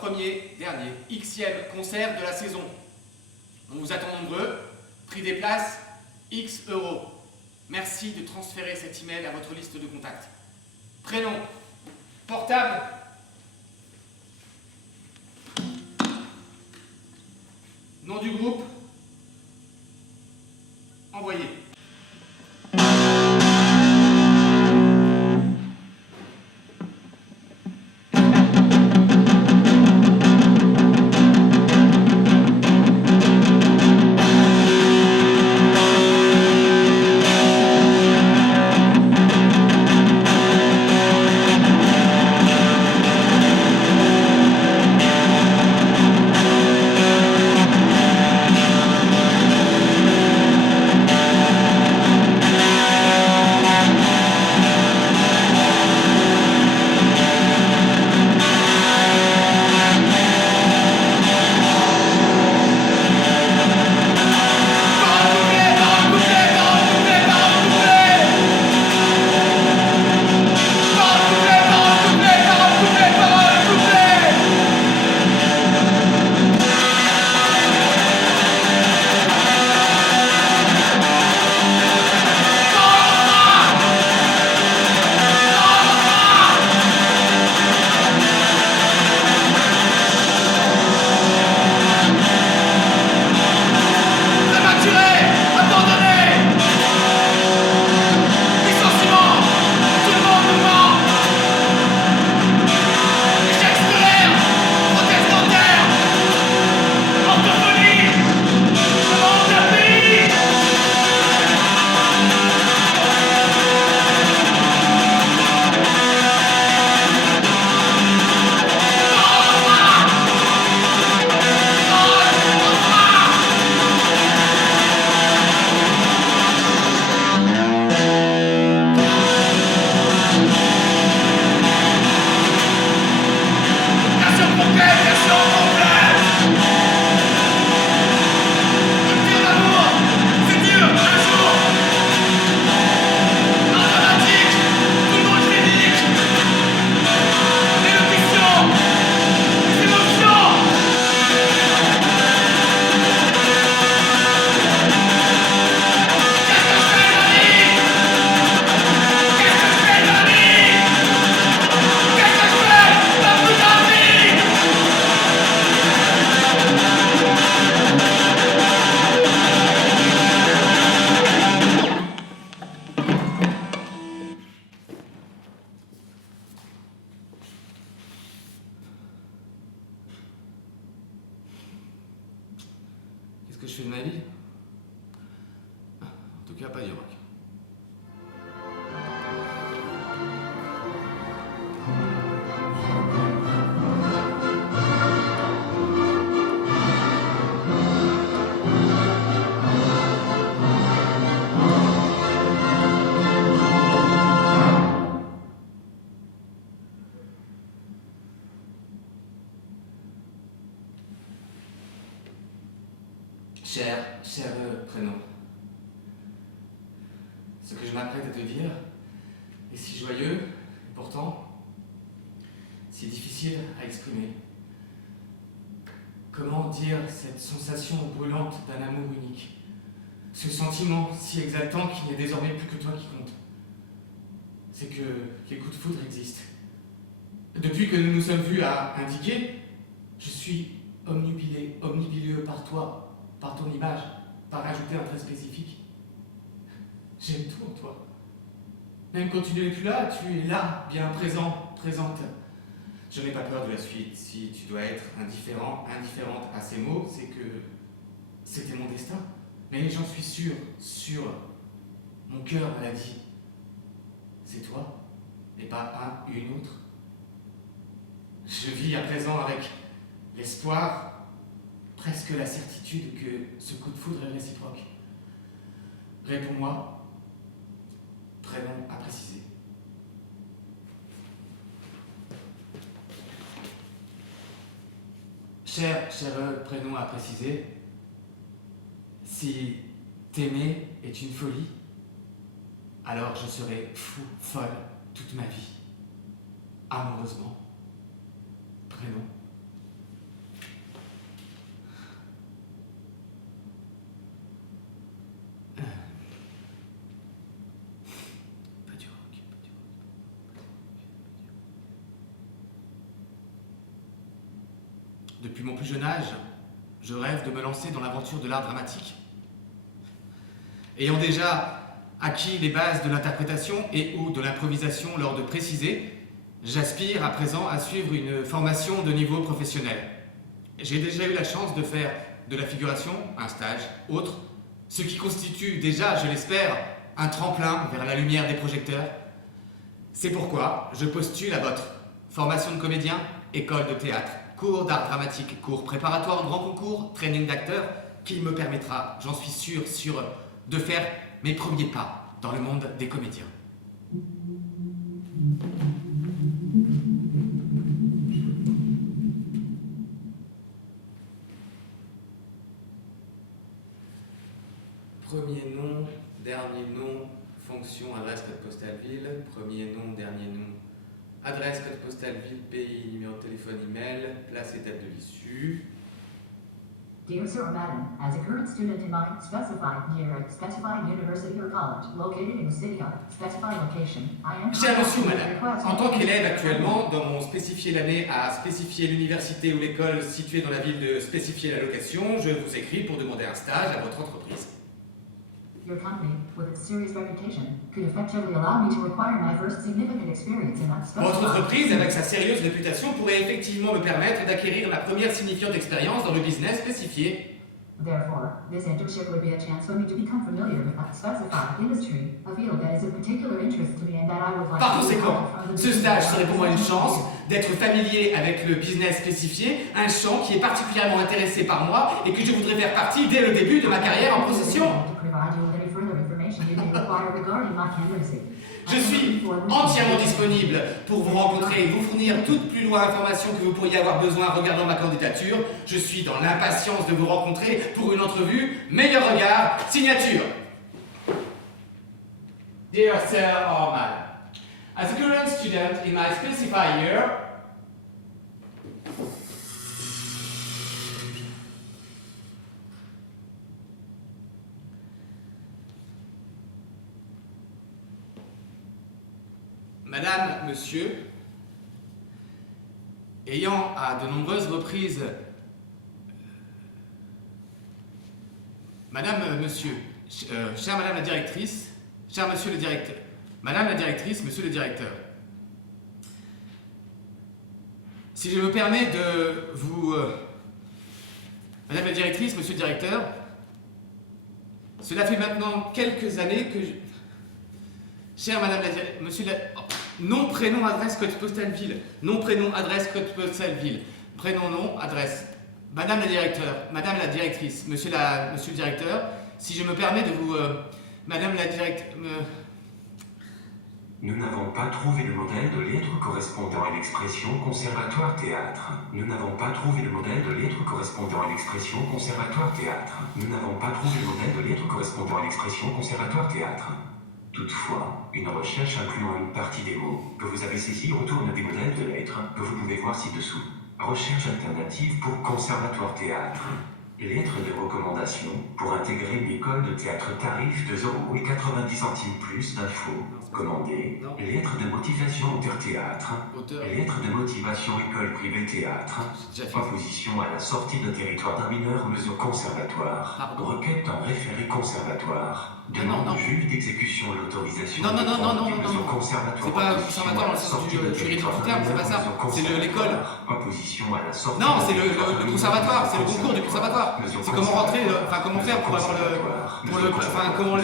dernier, Xème concert de la saison. On vous attend nombreux. Prix des places, X euros. Merci de transférer cet email à votre liste de contacts. Prénom, portable, nom du groupe, envoyé. que je fais de ma vie? En tout cas, pas du rock. Cher prénom, ce que je m'apprête à te dire est si joyeux, et pourtant si difficile à exprimer. Comment dire cette sensation brûlante d'un amour unique, ce sentiment si exaltant qu'il n'y a désormais plus que toi qui compte. C'est que les coups de foudre existent. Depuis que nous nous sommes vus à indiquer, je suis omnibilé par toi, par ton image, par ajouter un trait spécifique. J'aime tout en toi. Même quand tu n'es plus là, tu es là, bien présente. Je n'ai pas peur de la suite. Si tu dois être indifférente à ces mots, c'est que c'était mon destin. Mais j'en suis sûr. Mon cœur me l'a dit. C'est toi, et pas une autre. Je vis à présent avec l'espoir, presque la certitude que ce coup de foudre est réciproque. Réponds-moi, prénom à préciser. Cher prénom à préciser, si t'aimer est une folie, alors je serai folle toute ma vie. Amoureusement, prénom. Depuis mon plus jeune âge, je rêve de me lancer dans l'aventure de l'art dramatique. Ayant déjà acquis les bases de l'interprétation et ou de l'improvisation lors de préciser, j'aspire à présent à suivre une formation de niveau professionnel. J'ai déjà eu la chance de faire de la figuration, un stage, autre, ce qui constitue déjà, je l'espère, un tremplin vers la lumière des projecteurs. C'est pourquoi je postule à votre formation de comédien, école de théâtre, cours d'art dramatique, cours préparatoire au grand concours, training d'acteur, qui me permettra, j'en suis sûr, de faire mes premiers pas dans le monde des comédiens. Premier nom, dernier nom, fonction, adresse, code postal, ville. Premier nom, dernier nom, adresse, code postal, ville, pays, numéro de téléphone, email, place et date de l'issue. Dear Sir or Madam, as a current student in my specified year at specified university or college located in the city of specified location, I am... Cher monsieur ou madame, en tant qu'élève actuellement, dans mon spécifier l'année à spécifier l'université ou l'école située dans la ville de spécifier la location, je vous écris pour demander un stage à votre entreprise. Your company, with its serious reputation, could effectively allow me to require my first significant experience in that specified... Votre entreprise, avec sa sérieuse réputation, pourrait effectivement me permettre d'acquérir ma première signifiante expérience dans le business spécifié. Therefore, this internship would be a chance for me to become familiar with that specified industry, a field that is of particular interest to me and that I would like Par to... conséquent, ce stage serait pour moi une chance d'être familier avec le business spécifié, un champ qui est particulièrement intéressé par moi et que je voudrais faire partie dès le début de ma carrière en procession. Je suis entièrement disponible pour vous rencontrer et vous fournir toute plus loin information que vous pourriez avoir besoin regardant ma candidature. Je suis dans l'impatience de vous rencontrer pour une entrevue. Meilleur regard, signature. Dear Sir or Madam, as a current student in my specified year, Madame, Monsieur, ayant à de nombreuses reprises... Madame, Monsieur, chère Madame la Directrice, cher Monsieur le Directeur, Madame la Directrice, Monsieur le Directeur, si je me permets de vous... Madame la Directrice, Monsieur le Directeur, Cela fait maintenant quelques années que je... Chère Madame la Directrice, Monsieur la... oh, nom, prénom, adresse, code postal, ville. Nom, prénom, adresse, code postal, ville. Prénom, nom, adresse. Madame la Directrice, Monsieur le Directeur, si je me permets de vous... Madame la Directrice... Nous n'avons pas trouvé le modèle de lettre correspondant à l'expression conservatoire théâtre. Nous n'avons pas trouvé le modèle de lettre correspondant à l'expression conservatoire théâtre. Nous n'avons pas trouvé le modèle de lettre correspondant à l'expression conservatoire théâtre. Toutefois, une recherche incluant une partie des mots que vous avez saisis retourne des modèles de lettres que vous pouvez voir ci-dessous. Recherche alternative pour conservatoire théâtre. Lettre de recommandation pour intégrer une école de théâtre tarif 2,90 € plus d'infos. Commandé. Lettre de motivation auteur-théâtre. Lettre de motivation école privée théâtre. Opposition à la sortie de territoire d'un mineur mesure conservatoire. Requête en référé conservatoire. Demande au juge d'exécution l'autorisation. Non. Mesure conservatoire. C'est pas conservatoire dans le sens du juridique du terme, c'est pas ça. C'est l'école. Opposition à la sortie. Non, c'est le conservatoire, c'est le concours du conservatoire. C'est comment rentrer, comment faire pour avoir comment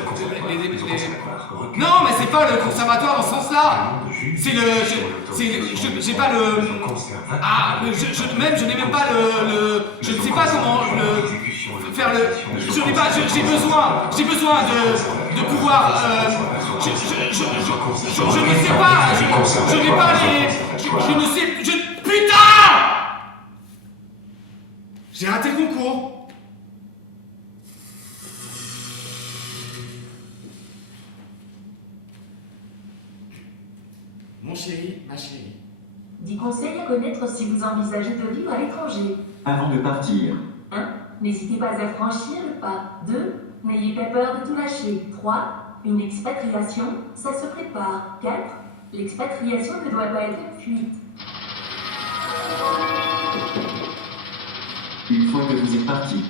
Non, mais c'est pas le conservatoire dans ce sens-là. C'est j'ai pas le... Ah, je n'ai même pas je ne sais pas comment faire le... j'ai besoin de pouvoir... je ne sais pas, je n'ai pas les... Je ne sais... Putain! J'ai raté le concours. Mon chéri, ma chérie. 10 conseils à connaître si vous envisagez de vivre à l'étranger. Avant de partir. 1. N'hésitez pas à franchir le pas. 2. N'ayez pas peur de tout lâcher. 3. Une expatriation, ça se prépare. 4. L'expatriation ne doit pas être une fuite. Une fois que vous êtes parti.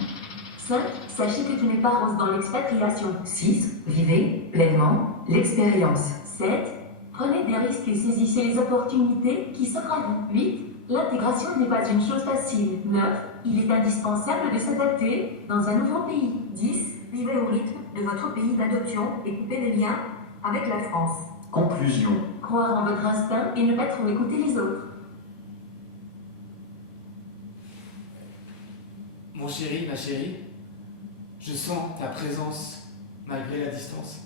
5. Sachez que tu n'es pas rose dans l'expatriation. 6. Vivez pleinement l'expérience. 7. Prenez des risques et saisissez les opportunités qui s'offrent à vous. 8. L'intégration n'est pas une chose facile. 9. Il est indispensable de s'adapter dans un nouveau pays. 10. Vivez au rythme de votre pays d'adoption et coupez les liens avec la France. Conclusion. Croire en votre instinct et ne pas trop écouter les autres. Mon chéri, ma chérie, je sens ta présence malgré la distance.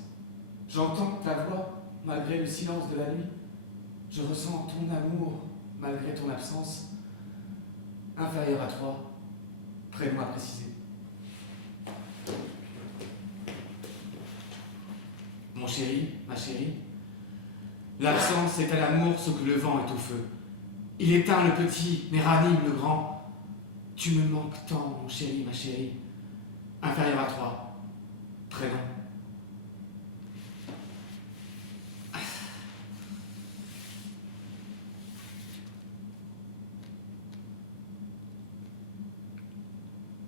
J'entends ta voix malgré le silence de la nuit. Je ressens ton amour malgré ton absence. Inférieur à toi, prénom à préciser. Mon chéri, ma chérie, l'absence est à l'amour ce que le vent est au feu. Il éteint le petit, mais ranime le grand. Tu me manques tant, mon chéri, ma chérie. Inférieur à toi, prénom.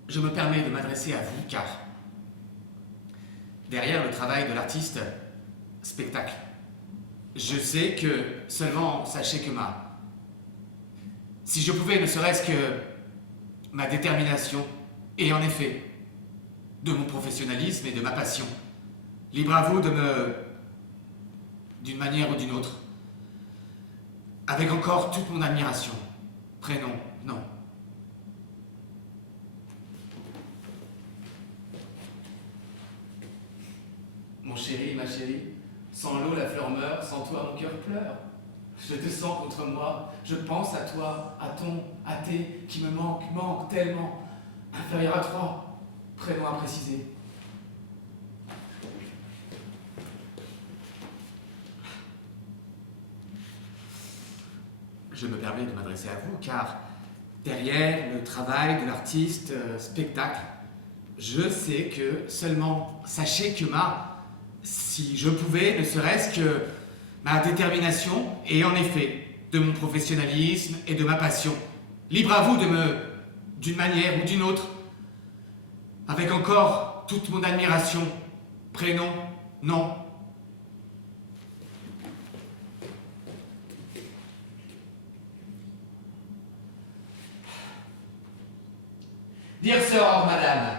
Je me permets de m'adresser à vous car derrière le travail de l'artiste, spectacle, je sais que seulement sachez que si je pouvais ne serait-ce que ma détermination et en effet de mon professionnalisme et de ma passion, libre à vous de d'une manière ou d'une autre, avec encore toute mon admiration, prénom, non. Mon chéri, ma chérie, sans l'eau la fleur meurt, sans toi mon cœur pleure. Je te sens contre moi, je pense à toi, à tes qui me manquent tellement. Inférieur à toi, prénom à préciser. Je me permets de m'adresser à vous car derrière le travail de l'artiste spectacle, je sais que seulement sachez que si je pouvais, ne serait-ce que ma détermination et en effet de mon professionnalisme et de ma passion, libre à vous d'une manière ou d'une autre, avec encore toute mon admiration, prénom, nom. Dear sir, madame,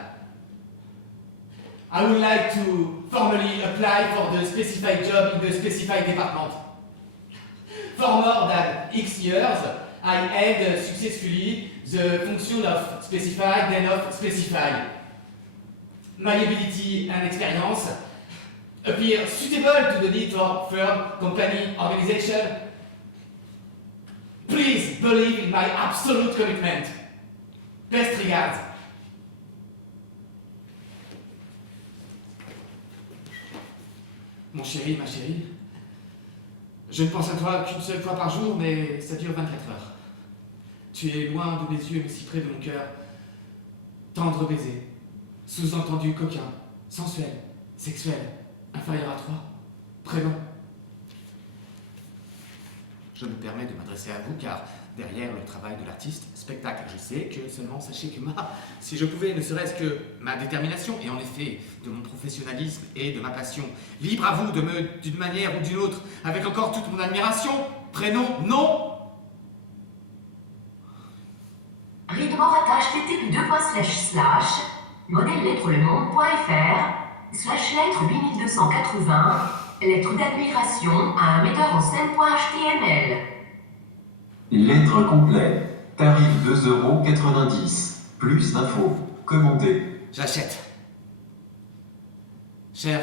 I would like to formally apply for the specified job in the specified department. For more than X years, I had successfully the function of specified then of specified. My ability and experience appear suitable to the need for firm, company, organization. Please believe in my absolute commitment. Best regards. Mon chéri, ma chérie, je ne pense à toi qu'une seule fois par jour, mais ça dure 24 heures. Tu es loin de mes yeux, mais si près de mon cœur. Tendre baiser, sous-entendu coquin, sensuel, sexuel, inférieur à toi, prénom. Je me permets de m'adresser à vous car derrière le travail de l'artiste, spectacle, je sais que seulement sachez que si je pouvais ne serait-ce que ma détermination et en effet de mon professionnalisme et de ma passion, libre à vous de me, d'une manière ou d'une autre, avec encore toute mon admiration, prénom, nom. Rythme rattache http:// modèle-lettres-le-monde.fr/lettre 8280 lettre d'admiration à un metteur en scène.html. Lettre complète. Tarif 2,90 €. Plus d'infos. Commandez. J'achète. Cher,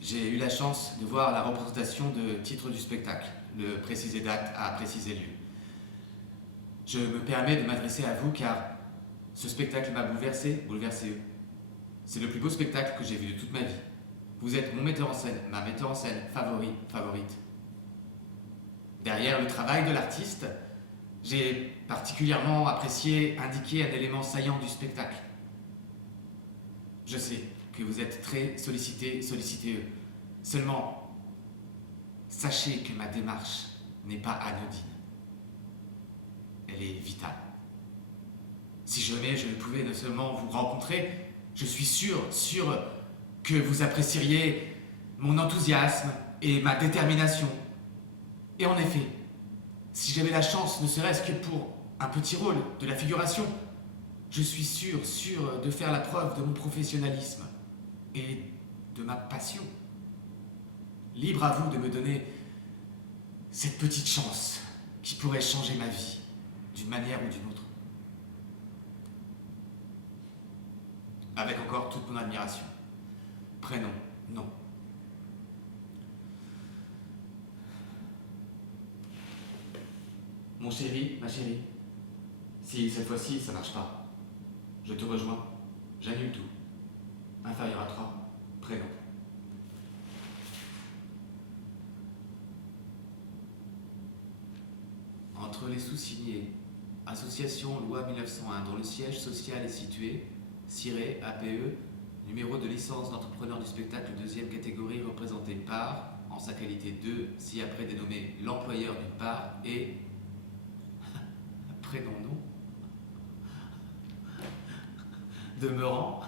j'ai eu la chance de voir la représentation de titre du spectacle, de préciser date à préciser lieu. Je me permets de m'adresser à vous car ce spectacle m'a bouleversé eux. C'est le plus beau spectacle que j'ai vu de toute ma vie. Vous êtes mon metteur en scène, ma metteur en scène favorite. Derrière le travail de l'artiste, j'ai particulièrement apprécié indiquer un élément saillant du spectacle. Je sais que vous êtes très sollicité. Seulement, sachez que ma démarche n'est pas anodine. Elle est vitale. Si jamais je pouvais non seulement vous rencontrer, je suis sûr que vous apprécieriez mon enthousiasme et ma détermination. Et en effet, si j'avais la chance, ne serait-ce que pour un petit rôle de la figuration, je suis sûr de faire la preuve de mon professionnalisme et de ma passion. Libre à vous de me donner cette petite chance qui pourrait changer ma vie d'une manière ou d'une autre. Avec encore toute mon admiration. Prénom, nom. Mon chéri, ma chérie, si cette fois-ci ça marche pas, je te rejoins, j'annule tout. Inférieur à 3, prénom. Entre les sous-signés, Association Loi 1901 dont le siège social est situé, CIRE, APE, numéro de licence d'entrepreneur du spectacle deuxième catégorie représenté par, en sa qualité de, si après dénommé l'employeur d'une part, et prénom nom, demeurant,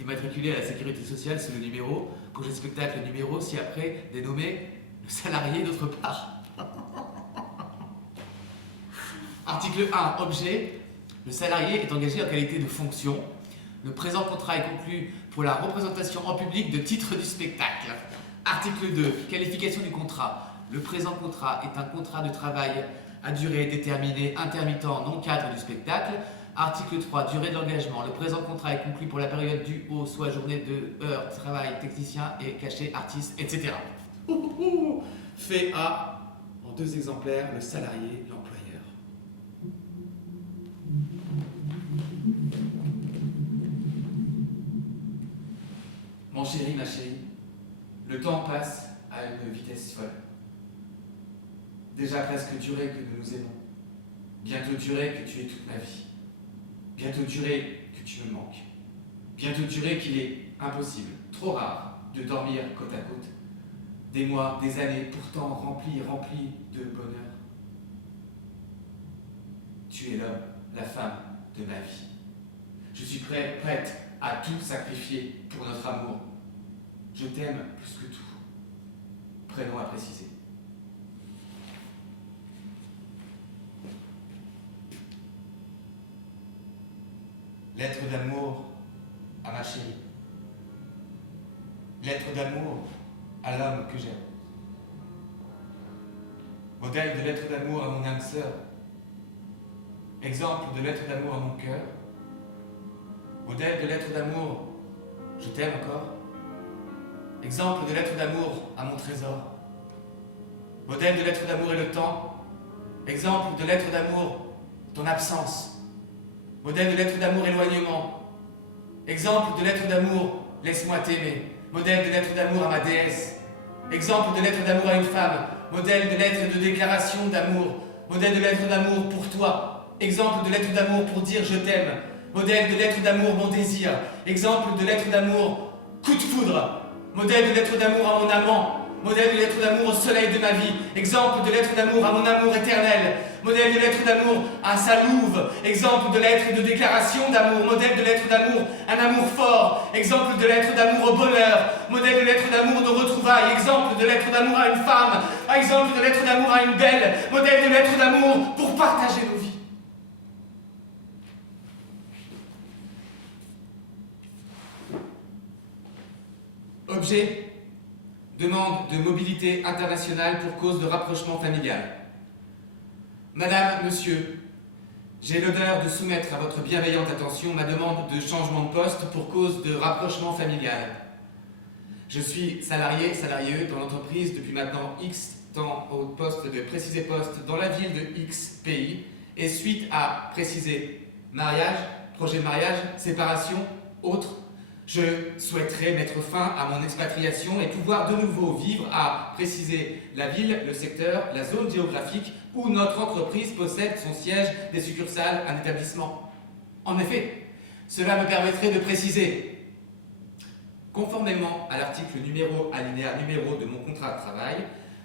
immatriculé à la sécurité sociale sous le numéro, projet de spectacle numéro, si après dénommé le salarié d'autre part. Article 1, objet, le salarié est engagé en qualité de fonction. Le présent contrat est conclu pour la représentation en public de titres du spectacle. Article 2, qualification du contrat. Le présent contrat est un contrat de travail à durée déterminée, intermittent, non cadre du spectacle. Article 3, durée d'engagement. Le présent contrat est conclu pour la période du au, soit journée de heures, travail, technicien et cachet, artiste, etc. Fait à, en 2 exemplaires, le salarié, l'employeur. Mon chéri, ma chérie, le temps passe à une vitesse folle. Déjà presque durée que nous nous aimons. Bientôt durée que tu es toute ma vie. Bientôt durée que tu me manques. Bientôt durée qu'il est impossible, trop rare, de dormir côte à côte. Des mois, des années, pourtant remplis de bonheur. Tu es l'homme, la femme de ma vie. Je suis prête à tout sacrifier pour notre amour. Je t'aime plus que tout. Prénom à préciser. Lettre d'amour à ma chérie. lettre d'amour à l'homme que j'aime. Modèle de lettre d'amour à mon âme sœur. Exemple de lettre d'amour à mon cœur. Modèle de lettre d'amour, je t'aime encore. Exemple de lettre d'amour à mon trésor. Modèle de lettre d'amour et le temps. Exemple de lettre d'amour, ton absence. Modèle de lettre d'amour, éloignement. Exemple de lettre d'amour, laisse-moi t'aimer. Modèle de lettre d'amour à ma déesse. Exemple de lettre d'amour à une femme. Modèle de lettre de déclaration d'amour. Modèle de lettre d'amour pour toi. Exemple de lettre d'amour pour dire je t'aime. Modèle de lettre d'amour, mon désir. Exemple de lettre d'amour, coup de foudre. Modèle de lettre d'amour à mon amant. Modèle de lettre d'amour au soleil de ma vie. Exemple de lettre d'amour à mon amour éternel. Modèle de lettre d'amour à sa louve. Exemple de lettre de déclaration d'amour. Modèle de lettre d'amour, un amour fort. Exemple de lettre d'amour au bonheur. Modèle de lettre d'amour de retrouvailles. Exemple de lettre d'amour à une femme. Exemple de lettre d'amour à une belle. Modèle de lettre d'amour pour partager nos vies. Objet, demande de mobilité internationale pour cause de rapprochement familial. Madame, monsieur, j'ai l'honneur de soumettre à votre bienveillante attention ma demande de changement de poste pour cause de rapprochement familial. Je suis salarié dans l'entreprise depuis maintenant X temps au poste de précisé poste dans la ville de X pays et suite à précisé mariage, projet de mariage, séparation, autre. Je souhaiterais mettre fin à mon expatriation et pouvoir de nouveau vivre à préciser la ville, le secteur, la zone géographique où notre entreprise possède son siège, des succursales, un établissement. En effet, cela me permettrait de préciser, conformément à l'article alinéa numéro de mon contrat de travail,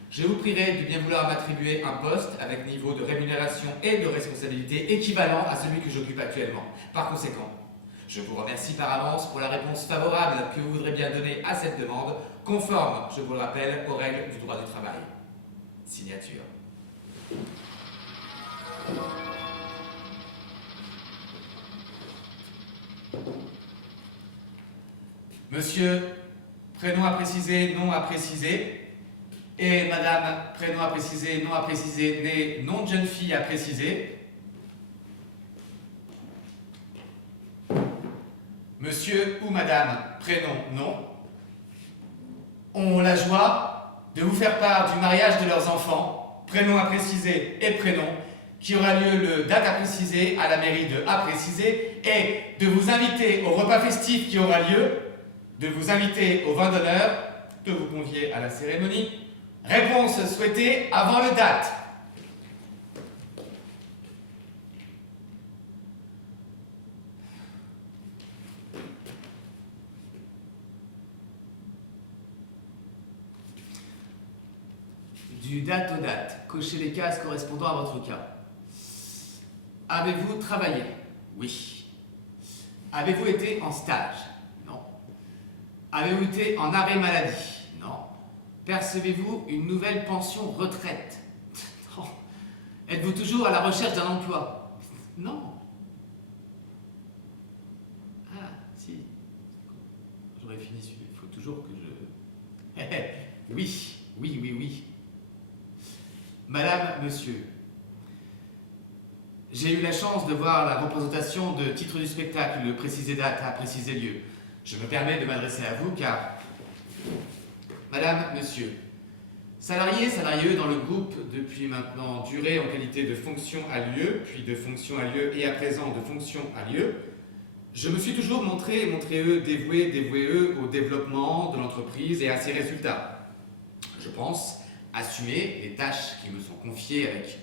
je vous prierai de bien vouloir m'attribuer un poste avec niveau de rémunération et de responsabilité équivalent à celui que j'occupe actuellement. Par conséquent, je vous remercie par avance pour la réponse favorable que vous voudrez bien donner à cette demande, conforme, je vous le rappelle, aux règles du droit du travail. Signature. Monsieur, prénom à préciser, nom à préciser. Et madame, prénom à préciser, nom à préciser, né, nom de jeune fille à préciser. Monsieur ou madame, prénom, nom, ont la joie de vous faire part du mariage de leurs enfants, prénom à préciser et prénom, qui aura lieu le date à préciser à la mairie de à préciser, et de vous inviter au repas festif qui aura lieu, de vous inviter au vin d'honneur, de vous convier à la cérémonie. Réponse souhaitée avant le date. Du date au date, cochez les cases correspondant à votre cas. Avez-vous travaillé? Oui. Avez-vous été en stage? Non. Avez-vous été en arrêt maladie? Non. Percevez-vous une nouvelle pension retraite? Non. Êtes-vous toujours à la recherche d'un emploi? Non. Ah, si. J'aurais fini celui-là. Il faut toujours que je... Oui. Madame, monsieur, j'ai eu la chance de voir la représentation de titre du spectacle, le précisé date à préciser lieu. Je me permets de m'adresser à vous car... Madame, monsieur, salarié dans le groupe depuis maintenant durée en qualité de fonction à lieu, puis de fonction à lieu et à présent de fonction à lieu, je me suis toujours montré dévoué au développement de l'entreprise et à ses résultats. Je pense assumer les tâches qui me sont confiées avec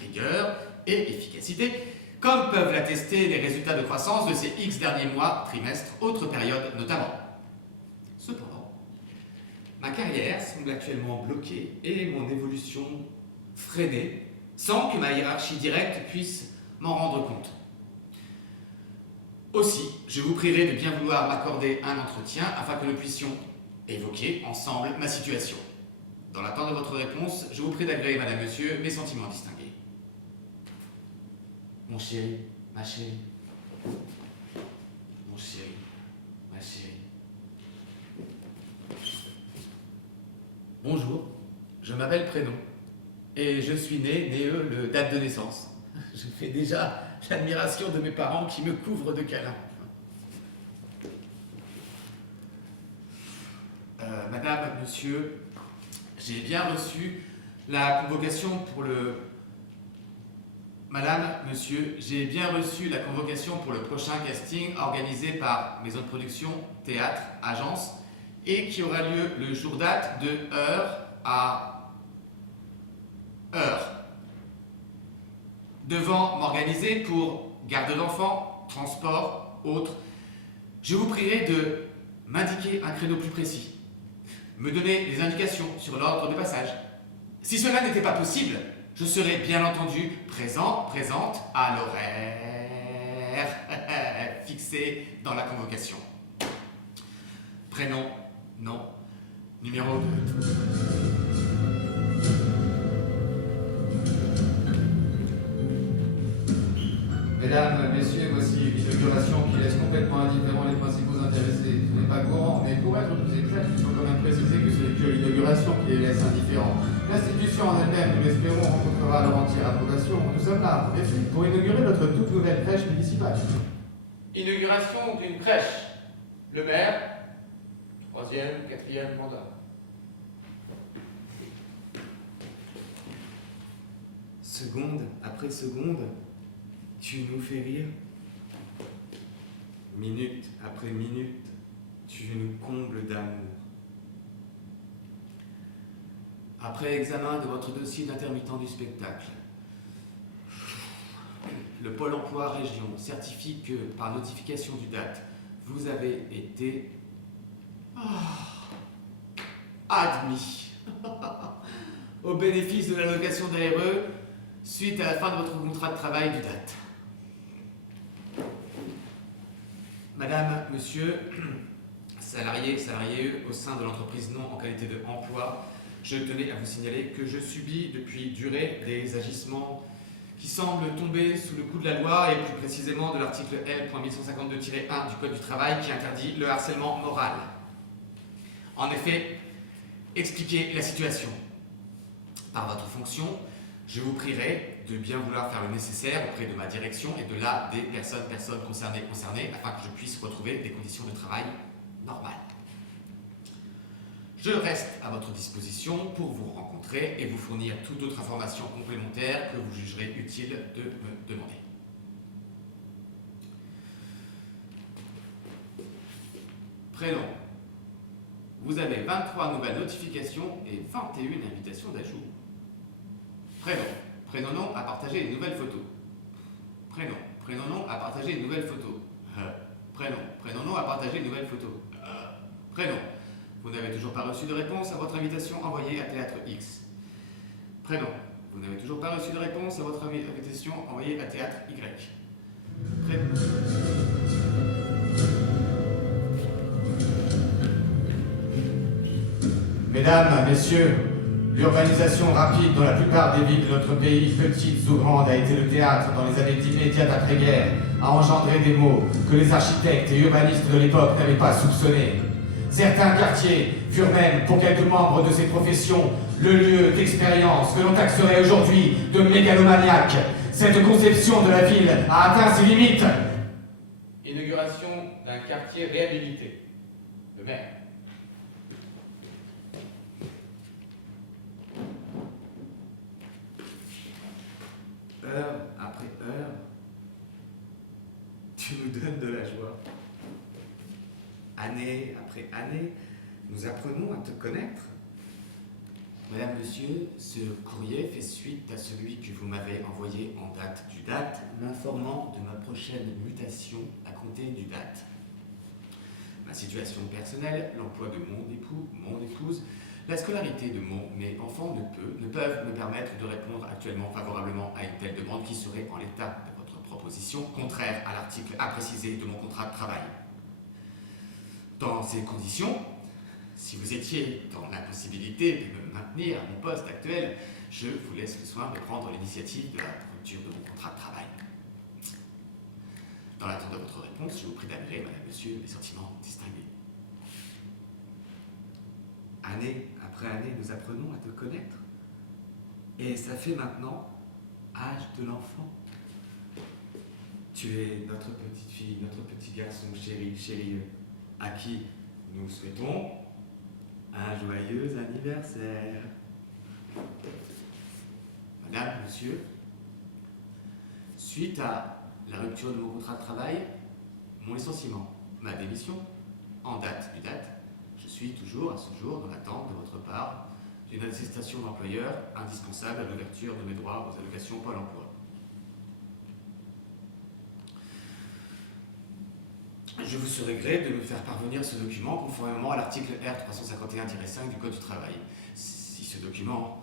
rigueur et efficacité, comme peuvent l'attester les résultats de croissance de ces X derniers mois, trimestres, autres périodes notamment. Cependant, ma carrière semble actuellement bloquée et mon évolution freinée, sans que ma hiérarchie directe puisse m'en rendre compte. Aussi, je vous prierai de bien vouloir m'accorder un entretien afin que nous puissions évoquer ensemble ma situation. Dans l'attente de votre réponse, je vous prie d'agréer, madame, monsieur, mes sentiments distingués. Mon chéri, ma chérie. Mon chéri, ma chérie. Bonjour, je m'appelle Prénom et je suis né, le date de naissance. Je fais déjà l'admiration de mes parents qui me couvrent de câlins. Madame, monsieur, j'ai bien reçu la convocation pour le... Madame, monsieur, j'ai bien reçu la convocation pour le prochain casting organisé par Maison de Production, Théâtre, Agence et qui aura lieu le jour date de heure à heure. Devant m'organiser pour garde d'enfants, transport, autres, je vous prierai de m'indiquer un créneau plus précis, me donner des indications sur l'ordre de passage. Si cela n'était pas possible, je serais bien entendu présente à l'horaire fixé dans la convocation. Prénom, nom, numéro 2. Mesdames, Messieurs, voici une inauguration qui laisse complètement indifférents les principaux intéressés. Ce n'est pas courant, mais pour être plus exact, il faut quand même préciser que ce n'est que l'inauguration qui les laisse indifférents. L'institution en elle-même, nous l'espérons, rencontrera leur entière approbation. Nous sommes là, en effet, pour inaugurer notre toute nouvelle crèche municipale. Inauguration d'une crèche. Le maire, 3e, 4e mandat. Seconde après seconde, tu nous fais rire. Minute après minute, tu nous combles d'amour. Après examen de votre dossier d'intermittent du spectacle, le Pôle emploi région certifie que, par notification du date, vous avez été admis au bénéfice de l'allocation d'ARE suite à la fin de votre contrat de travail du date. Madame, monsieur, salariés au sein de l'entreprise non en qualité de emploi, je tenais à vous signaler que je subis depuis durée des agissements qui semblent tomber sous le coup de la loi et plus précisément de l'article L.1152-1 du Code du travail qui interdit le harcèlement moral. En effet, expliquez la situation. Par votre fonction, je vous prierai de bien vouloir faire le nécessaire auprès de ma direction et de là des personnes concernées afin que je puisse retrouver des conditions de travail normales. Je reste à votre disposition pour vous rencontrer et vous fournir toute autre information complémentaire que vous jugerez utile de me demander. Prénom. Vous avez 23 nouvelles notifications et 21 invitations d'ajout. Prénom. Prénom-nom à partager une nouvelle photo. Prénom. Prénom-nom à partager une nouvelle photo. Prénom. Prénom-nom à partager une nouvelle photo. Prénom. Vous n'avez toujours pas reçu de réponse à votre invitation envoyée à Théâtre X. Prénom. Vous n'avez toujours pas reçu de réponse à votre invitation envoyée à Théâtre Y. Prénom. Mesdames, Messieurs, l'urbanisation rapide dans la plupart des villes de notre pays, petites ou grandes, a été le théâtre dans les années immédiates après-guerre, a engendré des maux que les architectes et urbanistes de l'époque n'avaient pas soupçonnés. Certains quartiers furent même, pour quelques membres de ces professions, le lieu d'expérience que l'on taxerait aujourd'hui de mégalomaniaque. Cette conception de la ville a atteint ses limites. Inauguration d'un quartier réhabilité. Le maire. Heure après heure, tu nous donnes de la joie. Année après année, nous apprenons à te connaître. Madame, monsieur, ce courrier fait suite à celui que vous m'avez envoyé en date du date, m'informant de ma prochaine mutation à compter du date. Ma situation personnelle, l'emploi de mon époux, mon épouse, la scolarité de mes enfants ne peuvent me permettre de répondre actuellement favorablement à une telle demande qui serait, en l'état de votre proposition, contraire à l'article A précisé de mon contrat de travail. Dans ces conditions, si vous étiez dans l'impossibilité de me maintenir à mon poste actuel, je vous laisse le soin de prendre l'initiative de la rupture de mon contrat de travail. Dans l'attente de votre réponse, je vous prie d'adhérer, madame, monsieur, mes sentiments distingués. année après année, nous apprenons à te connaître. Et ça fait maintenant âge de l'enfant. Tu es notre petite fille, notre petit garçon chéri, à qui nous souhaitons un joyeux anniversaire. Madame, monsieur, suite à la rupture de mon contrat de travail, mon licenciement, ma démission, en date, je suis toujours à ce jour dans l'attente de votre part d'une attestation d'employeur indispensable à l'ouverture de mes droits aux allocations Pôle emploi. Je vous serai gré de me faire parvenir ce document conformément à l'article R351-5 du Code du travail. Si ce document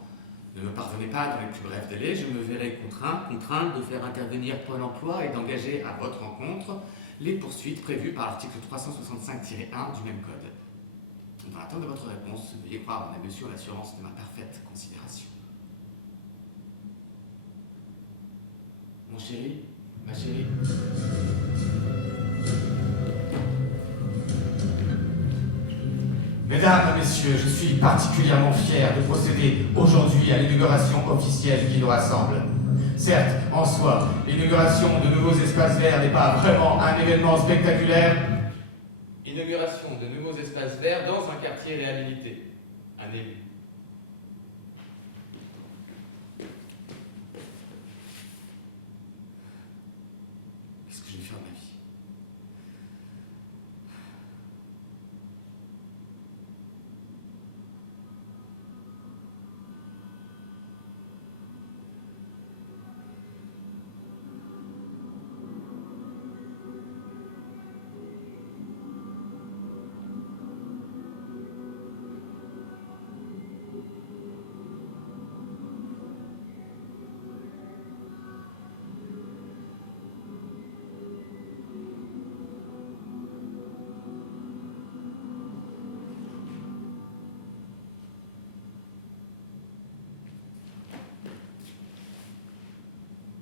ne me parvenait pas dans les plus brefs délais, je me verrai contraint de faire intervenir Pôle emploi et d'engager à votre rencontre les poursuites prévues par l'article 365-1 du même code. Dans l'attente de votre réponse, veuillez croire, madame, monsieur, en l'assurance de ma parfaite considération. Mon chéri, ma chérie. Mesdames, Messieurs, je suis particulièrement fier de procéder aujourd'hui à l'inauguration officielle qui nous rassemble. Certes, en soi, l'inauguration de nouveaux espaces verts n'est pas vraiment un événement spectaculaire. Inauguration de nouveaux espaces verts dans un quartier réhabilité. Un élu. Qu'est-ce que je vais faire de ma vie ?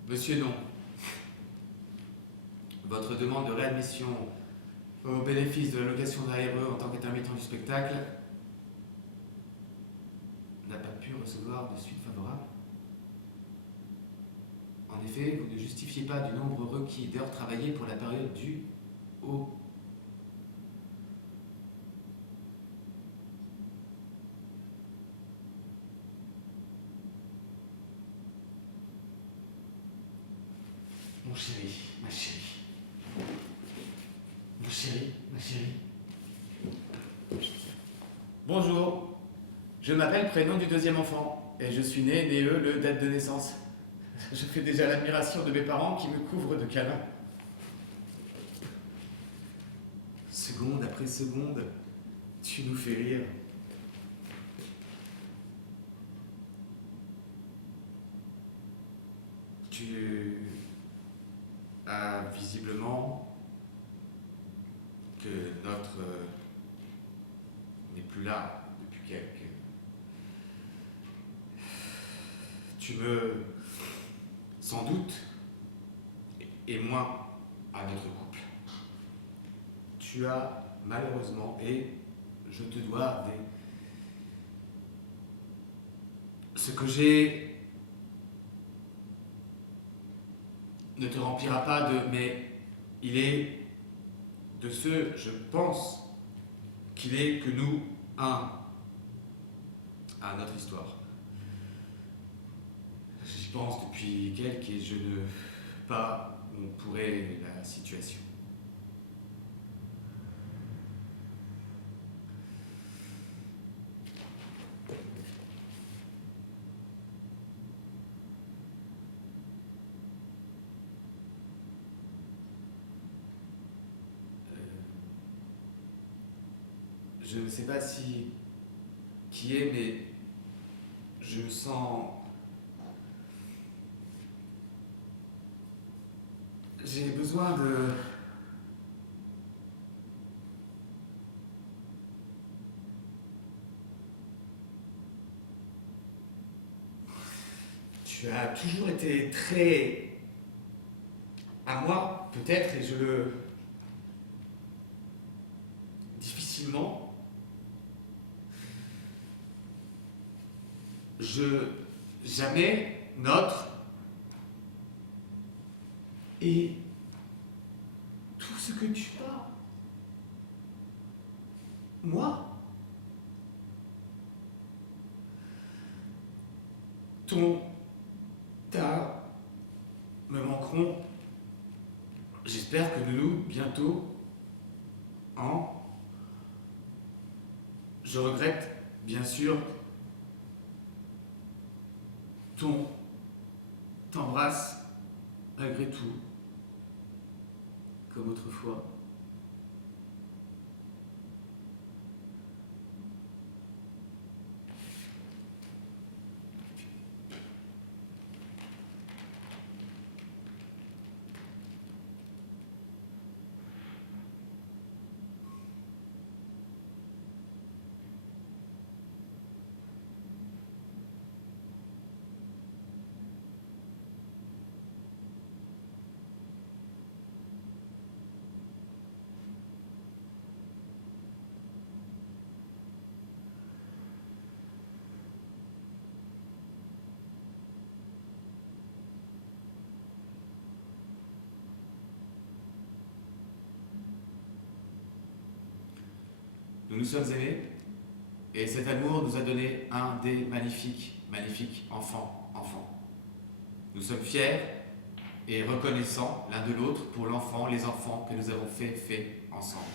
Monsieur, non. Votre demande de réadmission au bénéfice de l'allocation d'ARE en tant qu'intermittent du spectacle n'a pas pu recevoir de suite favorable. En effet, vous ne justifiez pas du nombre requis d'heures travaillées pour la période due au... Mon chéri, ma chérie. Mon chéri, ma chérie. Bonjour, je m'appelle prénom du deuxième enfant et je suis né, le date de naissance. Je fais déjà l'admiration de mes parents qui me couvrent de câlins. Seconde après seconde, tu nous fais rire. Tu as visiblement que notre n'est plus là depuis quelques... Tu me... sans doute, et moi, à notre couple. Tu as malheureusement, et je te dois ce que j'ai ne te remplira pas de... mais il est de ce, je pense, qu'il est que nous, un, à notre histoire. J'y pense depuis quelques et je ne sais pas où on pourrait la situation. Je ne sais pas qui est, mais je me sens... J'ai besoin de... Tu as toujours été très... à moi, peut-être, et je le... difficilement... jamais, notre, et tout ce que tu as. Moi, ton, ta, me manqueront. J'espère que nous, bientôt, je regrette, bien sûr, t'embrasse malgré tout, comme autrefois. Nous nous sommes aimés, et cet amour nous a donné un des magnifiques enfants. Nous sommes fiers et reconnaissants l'un de l'autre pour les enfants que nous avons fait ensemble.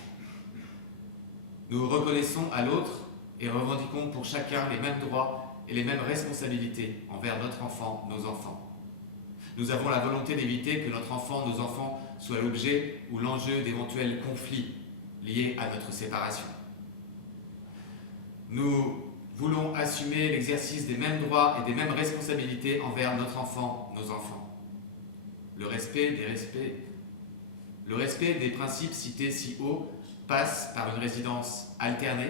Nous reconnaissons à l'autre et revendiquons pour chacun les mêmes droits et les mêmes responsabilités envers notre enfant, nos enfants. Nous avons la volonté d'éviter que notre enfant, nos enfants, soient l'objet ou l'enjeu d'éventuels conflits liés à notre séparation. Nous voulons assumer l'exercice des mêmes droits et des mêmes responsabilités envers notre enfant, nos enfants. Le respect des principes cités si haut passe par une résidence alternée,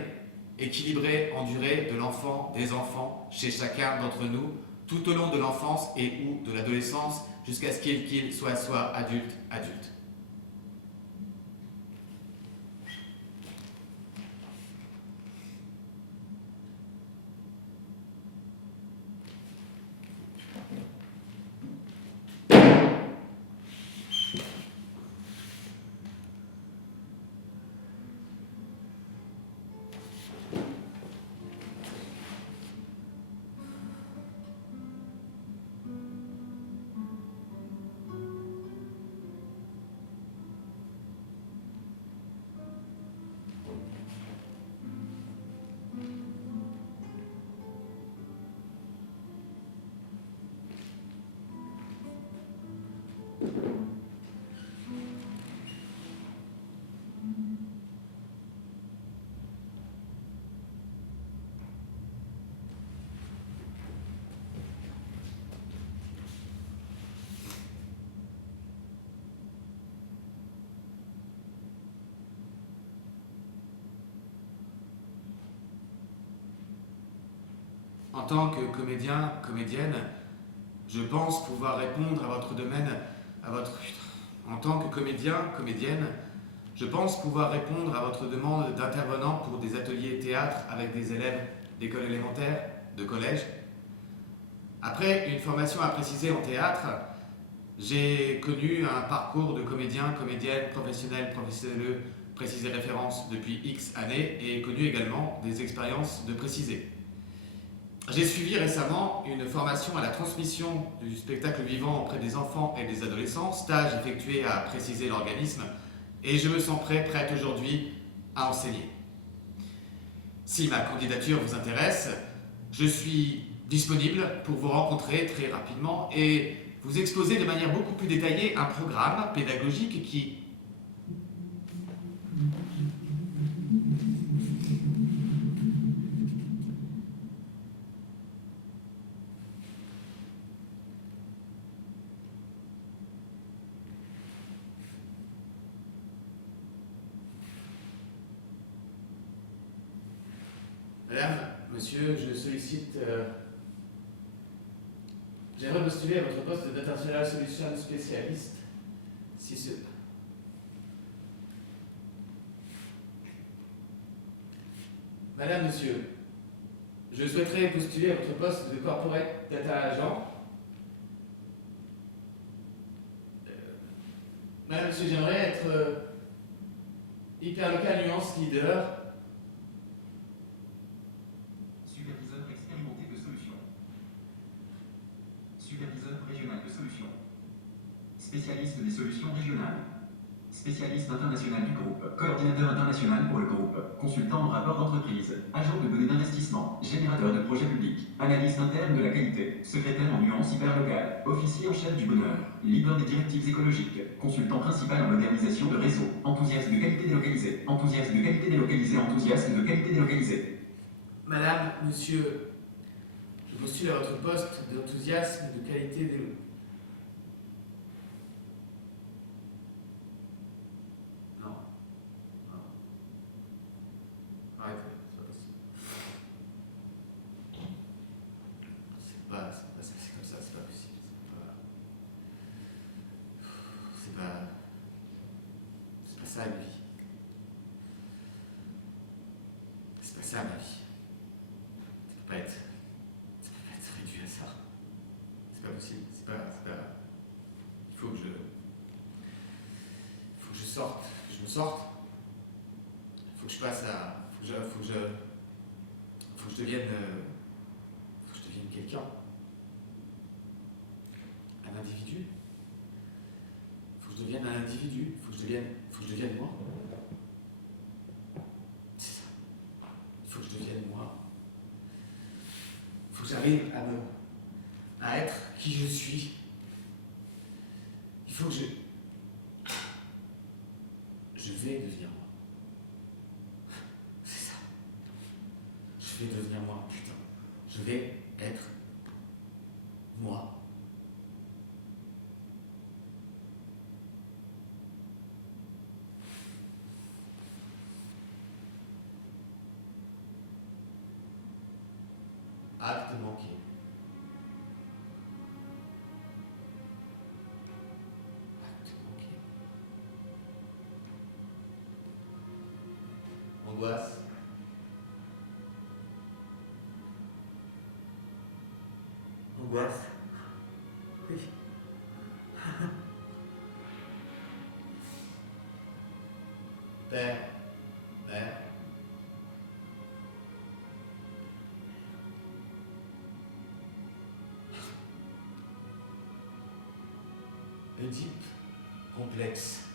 équilibrée en durée de l'enfant, des enfants, chez chacun d'entre nous, tout au long de l'enfance et ou de l'adolescence, jusqu'à ce qu'il soit adulte. En tant que comédien, comédienne, je pense pouvoir répondre à votre domaine, En tant que comédien, comédienne, je pense pouvoir répondre à votre demande d'intervenant pour des ateliers théâtre avec des élèves d'école élémentaire, de collège. Après une formation à préciser en théâtre, j'ai connu un parcours de comédien, comédienne, professionnel, professionnel, précisé référence depuis X années et connu également des expériences de précisé. J'ai suivi récemment une formation à la transmission du spectacle vivant auprès des enfants et des adolescents, stage effectué à préciser l'organisme, et je me sens prête aujourd'hui à enseigner. Si ma candidature vous intéresse, je suis disponible pour vous rencontrer très rapidement et vous exposer de manière beaucoup plus détaillée un programme pédagogique qui... Madame, monsieur, j'aimerais postuler à votre poste d'International Solution Spécialiste. Madame, monsieur, Je souhaiterais postuler à votre poste de corporate data agent. Madame, monsieur, j'aimerais être hyperlocal nuance leader. Superviseur expérimenté de solutions. Superviseur régional de solutions. Spécialiste des solutions régionales. Spécialiste international du groupe. Coordinateur international pour le groupe. Consultant en rapport d'entreprise. Agent de données d'investissement. Générateur de projets publics. Analyste interne de la qualité. Secrétaire en nuance hyperlocale. Officier en chef du bonheur. Leader des directives écologiques. Consultant principal en modernisation de réseau. Enthousiaste de qualité délocalisée. Enthousiaste de qualité délocalisée. Enthousiaste de qualité délocalisée. Madame, monsieur, je postule à votre poste d'enthousiasme de qualité de... Non. Non. Arrêtez, c'est pas possible. C'est comme ça, c'est pas possible. C'est pas ça la vie. C'est pas ça ma vie. Ça peut pas être réduit à ça. C'est pas possible. C'est pas. Il faut que je sorte. Que je me sorte. Il faut que je passe à. Faut que je devienne quelqu'un. Un individu. Faut que je devienne un individu. Faut que je devienne moi. C'est ça. Il faut que je devienne moi. Il faut que j'arrive à être qui je suis. Il faut que je vais devenir moi. C'est ça. Je vais devenir moi, putain. Je vais être moi. Acte manqué. Acte manqué. Angoisse. Angoisse. Oui. Père. Mère. Oedipe complexe.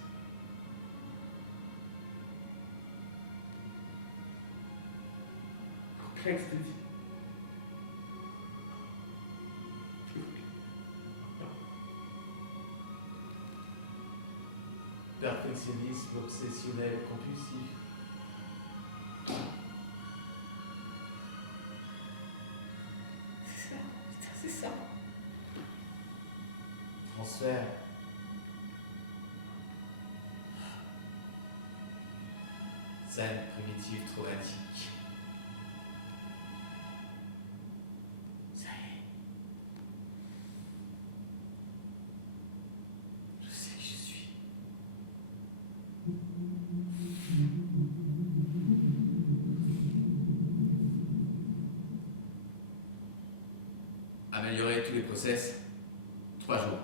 Complexe d'Oedipe. Perfectionnisme obsessionnel compulsif. C'est ça, putain, c'est ça. Transfert. Scène primitive traumatique. Ça y est. Je sais qui je suis. Améliorer tous les process. 3 jours.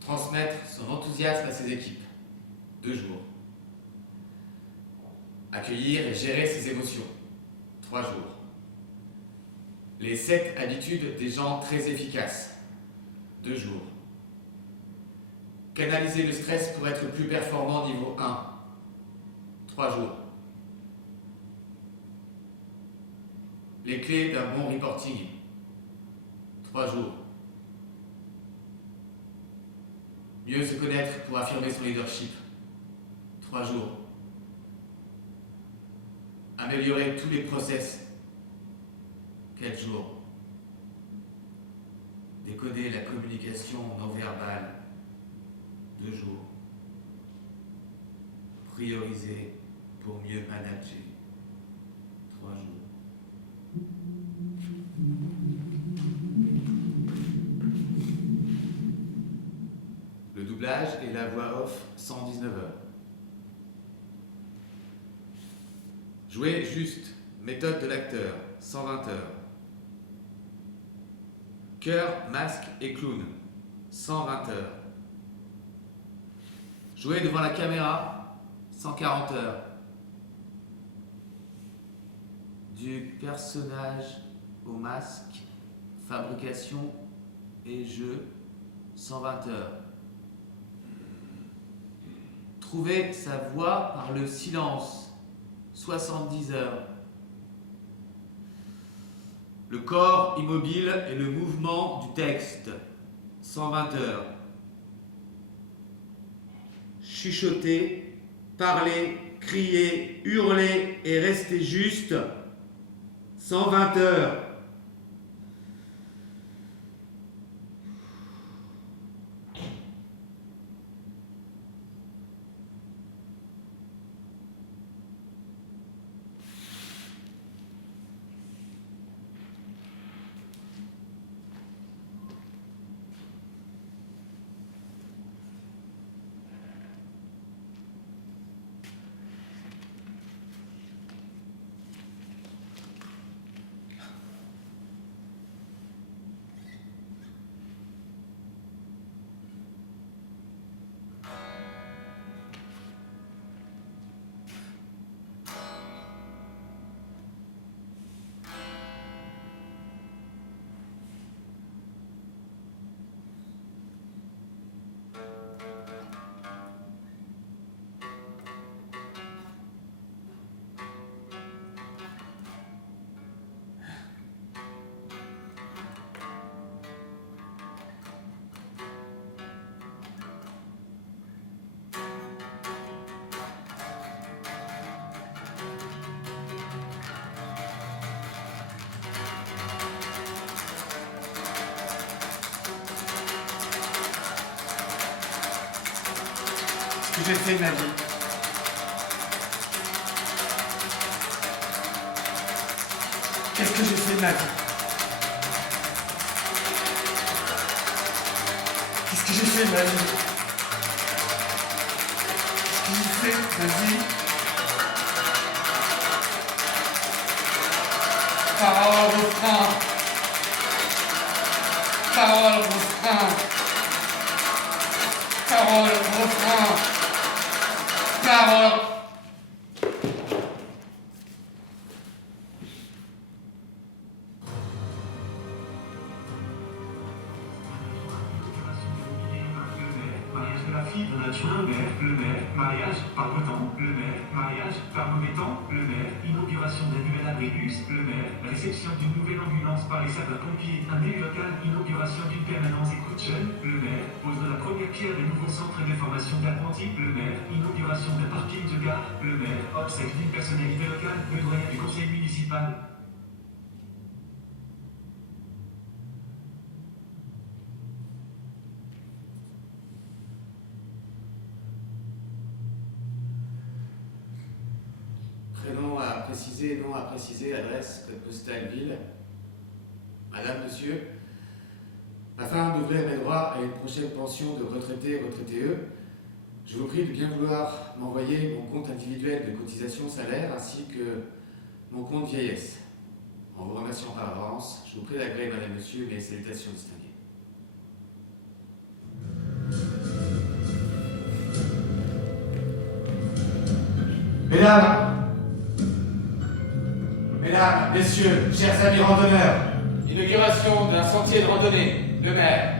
Transmettre son enthousiasme à ses équipes. 2 jours. Accueillir et gérer ses émotions. 3 jours. Les 7 habitudes des gens très efficaces. 2 jours. Canaliser le stress pour être plus performant niveau 1. 3 jours. Les clés d'un bon reporting. 3 jours. Mieux se connaître pour affirmer son leadership. 3 jours. Améliorer tous les process. 4 jours. Décoder la communication non verbale. 2 jours. Prioriser pour mieux manager. 3 jours. Le doublage et la voix off 119 heures. Jouer juste méthode de l'acteur, 120 heures. Chœur, masque et clown, 120 heures. Jouer devant la caméra, 140 heures. Du personnage au masque, fabrication et jeu, 120 heures. Trouver sa voix par le silence, 70 heures. Le corps immobile et le mouvement du texte, 120 heures. Chuchoter, parler, crier, hurler et rester juste, 120 heures. Ce que j'ai fait de ma vie. Qu'est-ce que j'ai fait de ma vie? Qu'est-ce que j'ai fait de ma vie? Qu'est-ce que j'ai fait de ma vie? Parole, refrain. Parole, refrain. Parole, refrain. Parole. Mariage de la fille d'un adjoint, le maire, mariage par beau temps, le maire, mariage par mauvais temps, le maire, inauguration d'un nouvel abribus, le maire, réception d'une nouvelle ambulance par les sapeurs-pompiers, un élu local, inauguration d'une permanence écoute jeune, le maire, pose de la première pierre des nouveaux centres de formation d'apprentis, le maire, inauguration d'un parking de gare, le maire, obsèque d'une personnalité locale, le doyen du conseil municipal. Prénom à préciser, nom à préciser, adresse, code postal, ville. Madame, monsieur, afin d'ouvrir mes droits à une prochaine pension de retraité et retraité, je vous prie de bien vouloir m'envoyer mon compte individuel de cotisation salaire ainsi que mon compte vieillesse. En vous remerciant par avance, je vous prie d'agréer, madame, monsieur, mes salutations distinguées. Mesdames, messieurs, chers amis randonneurs, Inauguration d'un sentier de randonnée, le maire.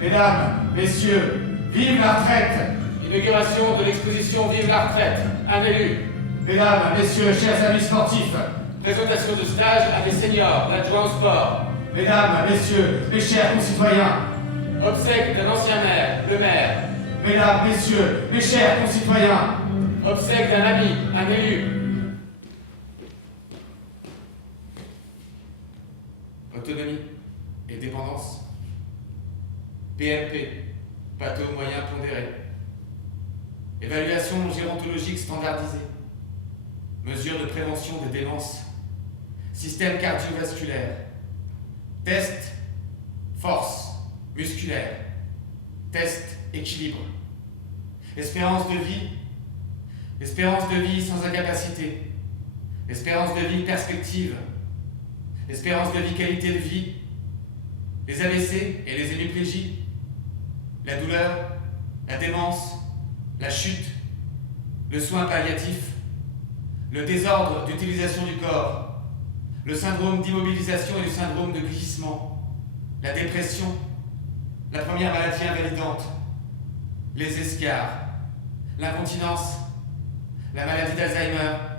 mesdames, messieurs, vive la retraite! Inauguration de l'exposition Vive la retraite, un élu. Mesdames, messieurs, chers amis sportifs, Présentation de stage à des seniors, l'adjoint au sport. mesdames, messieurs, mes chers concitoyens, Obsèque d'un ancien maire, le maire. mesdames, messieurs, mes chers concitoyens, Obsèque d'un ami, un élu. Autonomie et dépendance. PMP, patho moyen pondéré. Évaluation gérontologique standardisée. Mesures de prévention de démence. Système cardiovasculaire. Test force musculaire. Test équilibre. Espérance de vie sans incapacité. l'espérance de vie perspective, l'espérance de vie qualité de vie, les AVC et les hémiplégies, la douleur, la démence, la chute, le soin palliatif, le désordre d'utilisation du corps, le syndrome d'immobilisation et le syndrome de glissement, la dépression, la première maladie invalidante, les escarres, l'incontinence, la maladie d'Alzheimer.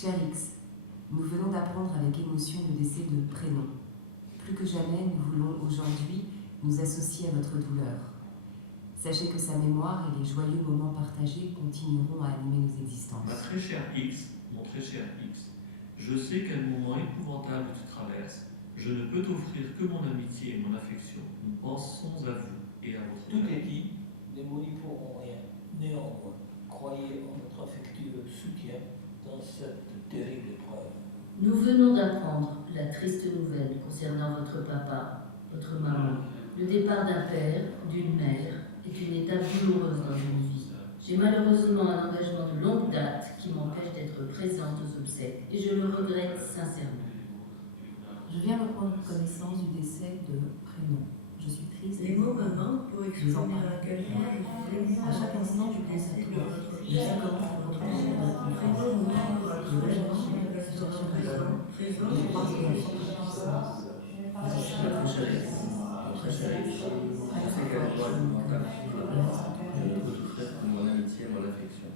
Cher X, nous venons d'apprendre avec émotion le décès de Prénom. Plus que jamais, nous voulons aujourd'hui nous associer à votre douleur. Sachez que sa mémoire et les joyeux moments partagés continueront à animer nos existences. Ma très chère X, mon très cher X, je sais quel moment épouvantable tu traverses. Je ne peux t'offrir que mon amitié et mon affection. Nous pensons à vous et à votre Tout est famille. dit, des mots n'y pourront rien. Néanmoins, croyez en notre affectueux soutien dans cette terrible épreuve. Nous venons d'apprendre la triste nouvelle concernant votre papa, votre maman. Le départ d'un père, d'une mère, est une étape douloureuse dans une vie. J'ai malheureusement un engagement de longue date qui m'empêche d'être présente aux obsèques et je le regrette sincèrement. Je viens de prendre connaissance du décès de Prénom. Je suis triste. Les mots me manquent pour exprimer à quel point je suis À chaque instant, je pense à toi. Je sais comment vous retrouver dans la présent, Je vais chercher une situation présente. Je pense que la puissance. Je suis votre chérie. Votre chérie. C'est quel point je ne peux t'offrir que mon amitié et mon affection.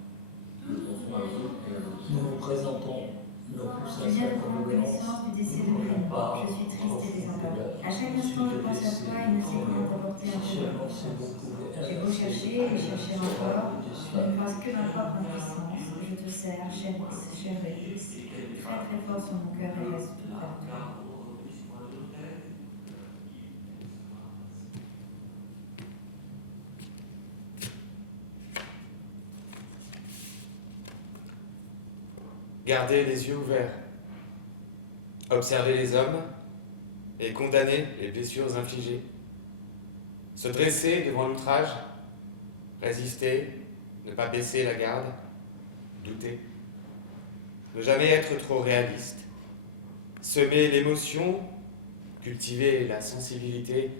Nous pensons à vous et à votre Nous vous présentons nos plus Je viens de sincères prendre connaissance du décès de Prénom. Je suis triste et désemparée. À chaque instant, je pense à toi et ne sais comment t'apporter un peu. J'ai beau chercher et chercher encore, je ne pense que ma propre impuissance. Je te sers, cher X, très très fort sur mon cœur et reste tout à toi. Gardez les yeux ouverts. Observez les hommes et condamnez les blessures infligées. Se dresser devant l'outrage, résister, ne pas baisser la garde, douter. Ne jamais être trop réaliste. Semer l'émotion, cultiver la sensibilité,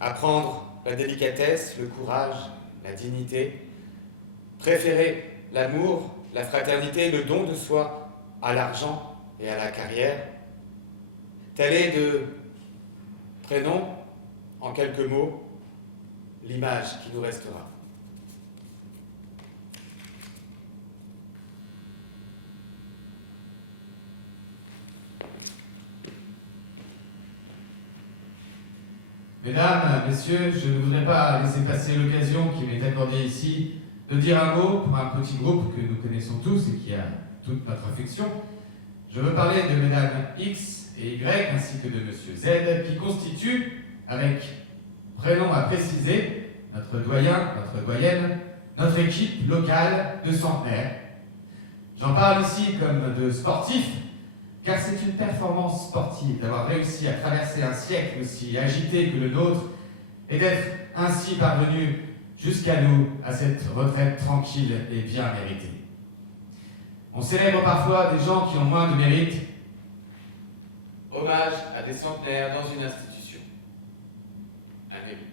apprendre la délicatesse, le courage, la dignité, préférer l'amour, la fraternité, le don de soi à l'argent et à la carrière. Tel est de Prénom, en quelques mots, l'image qui nous restera. Mesdames, messieurs, je ne voudrais pas laisser passer l'occasion qui m'est accordée ici de dire un mot pour un petit groupe que nous connaissons tous et qui a toute notre affection. Je veux parler de mesdames X et Y ainsi que de monsieur Z qui constituent, avec Prénom à préciser, notre doyen, notre doyenne, notre équipe locale de centenaires. J'en parle ici comme de sportifs, car c'est une performance sportive d'avoir réussi à traverser un siècle aussi agité que le nôtre et d'être ainsi parvenu jusqu'à nous, à cette retraite tranquille et bien méritée. On célèbre parfois des gens qui ont moins de mérite. Hommage à des centenaires dans une institution. Un mérite.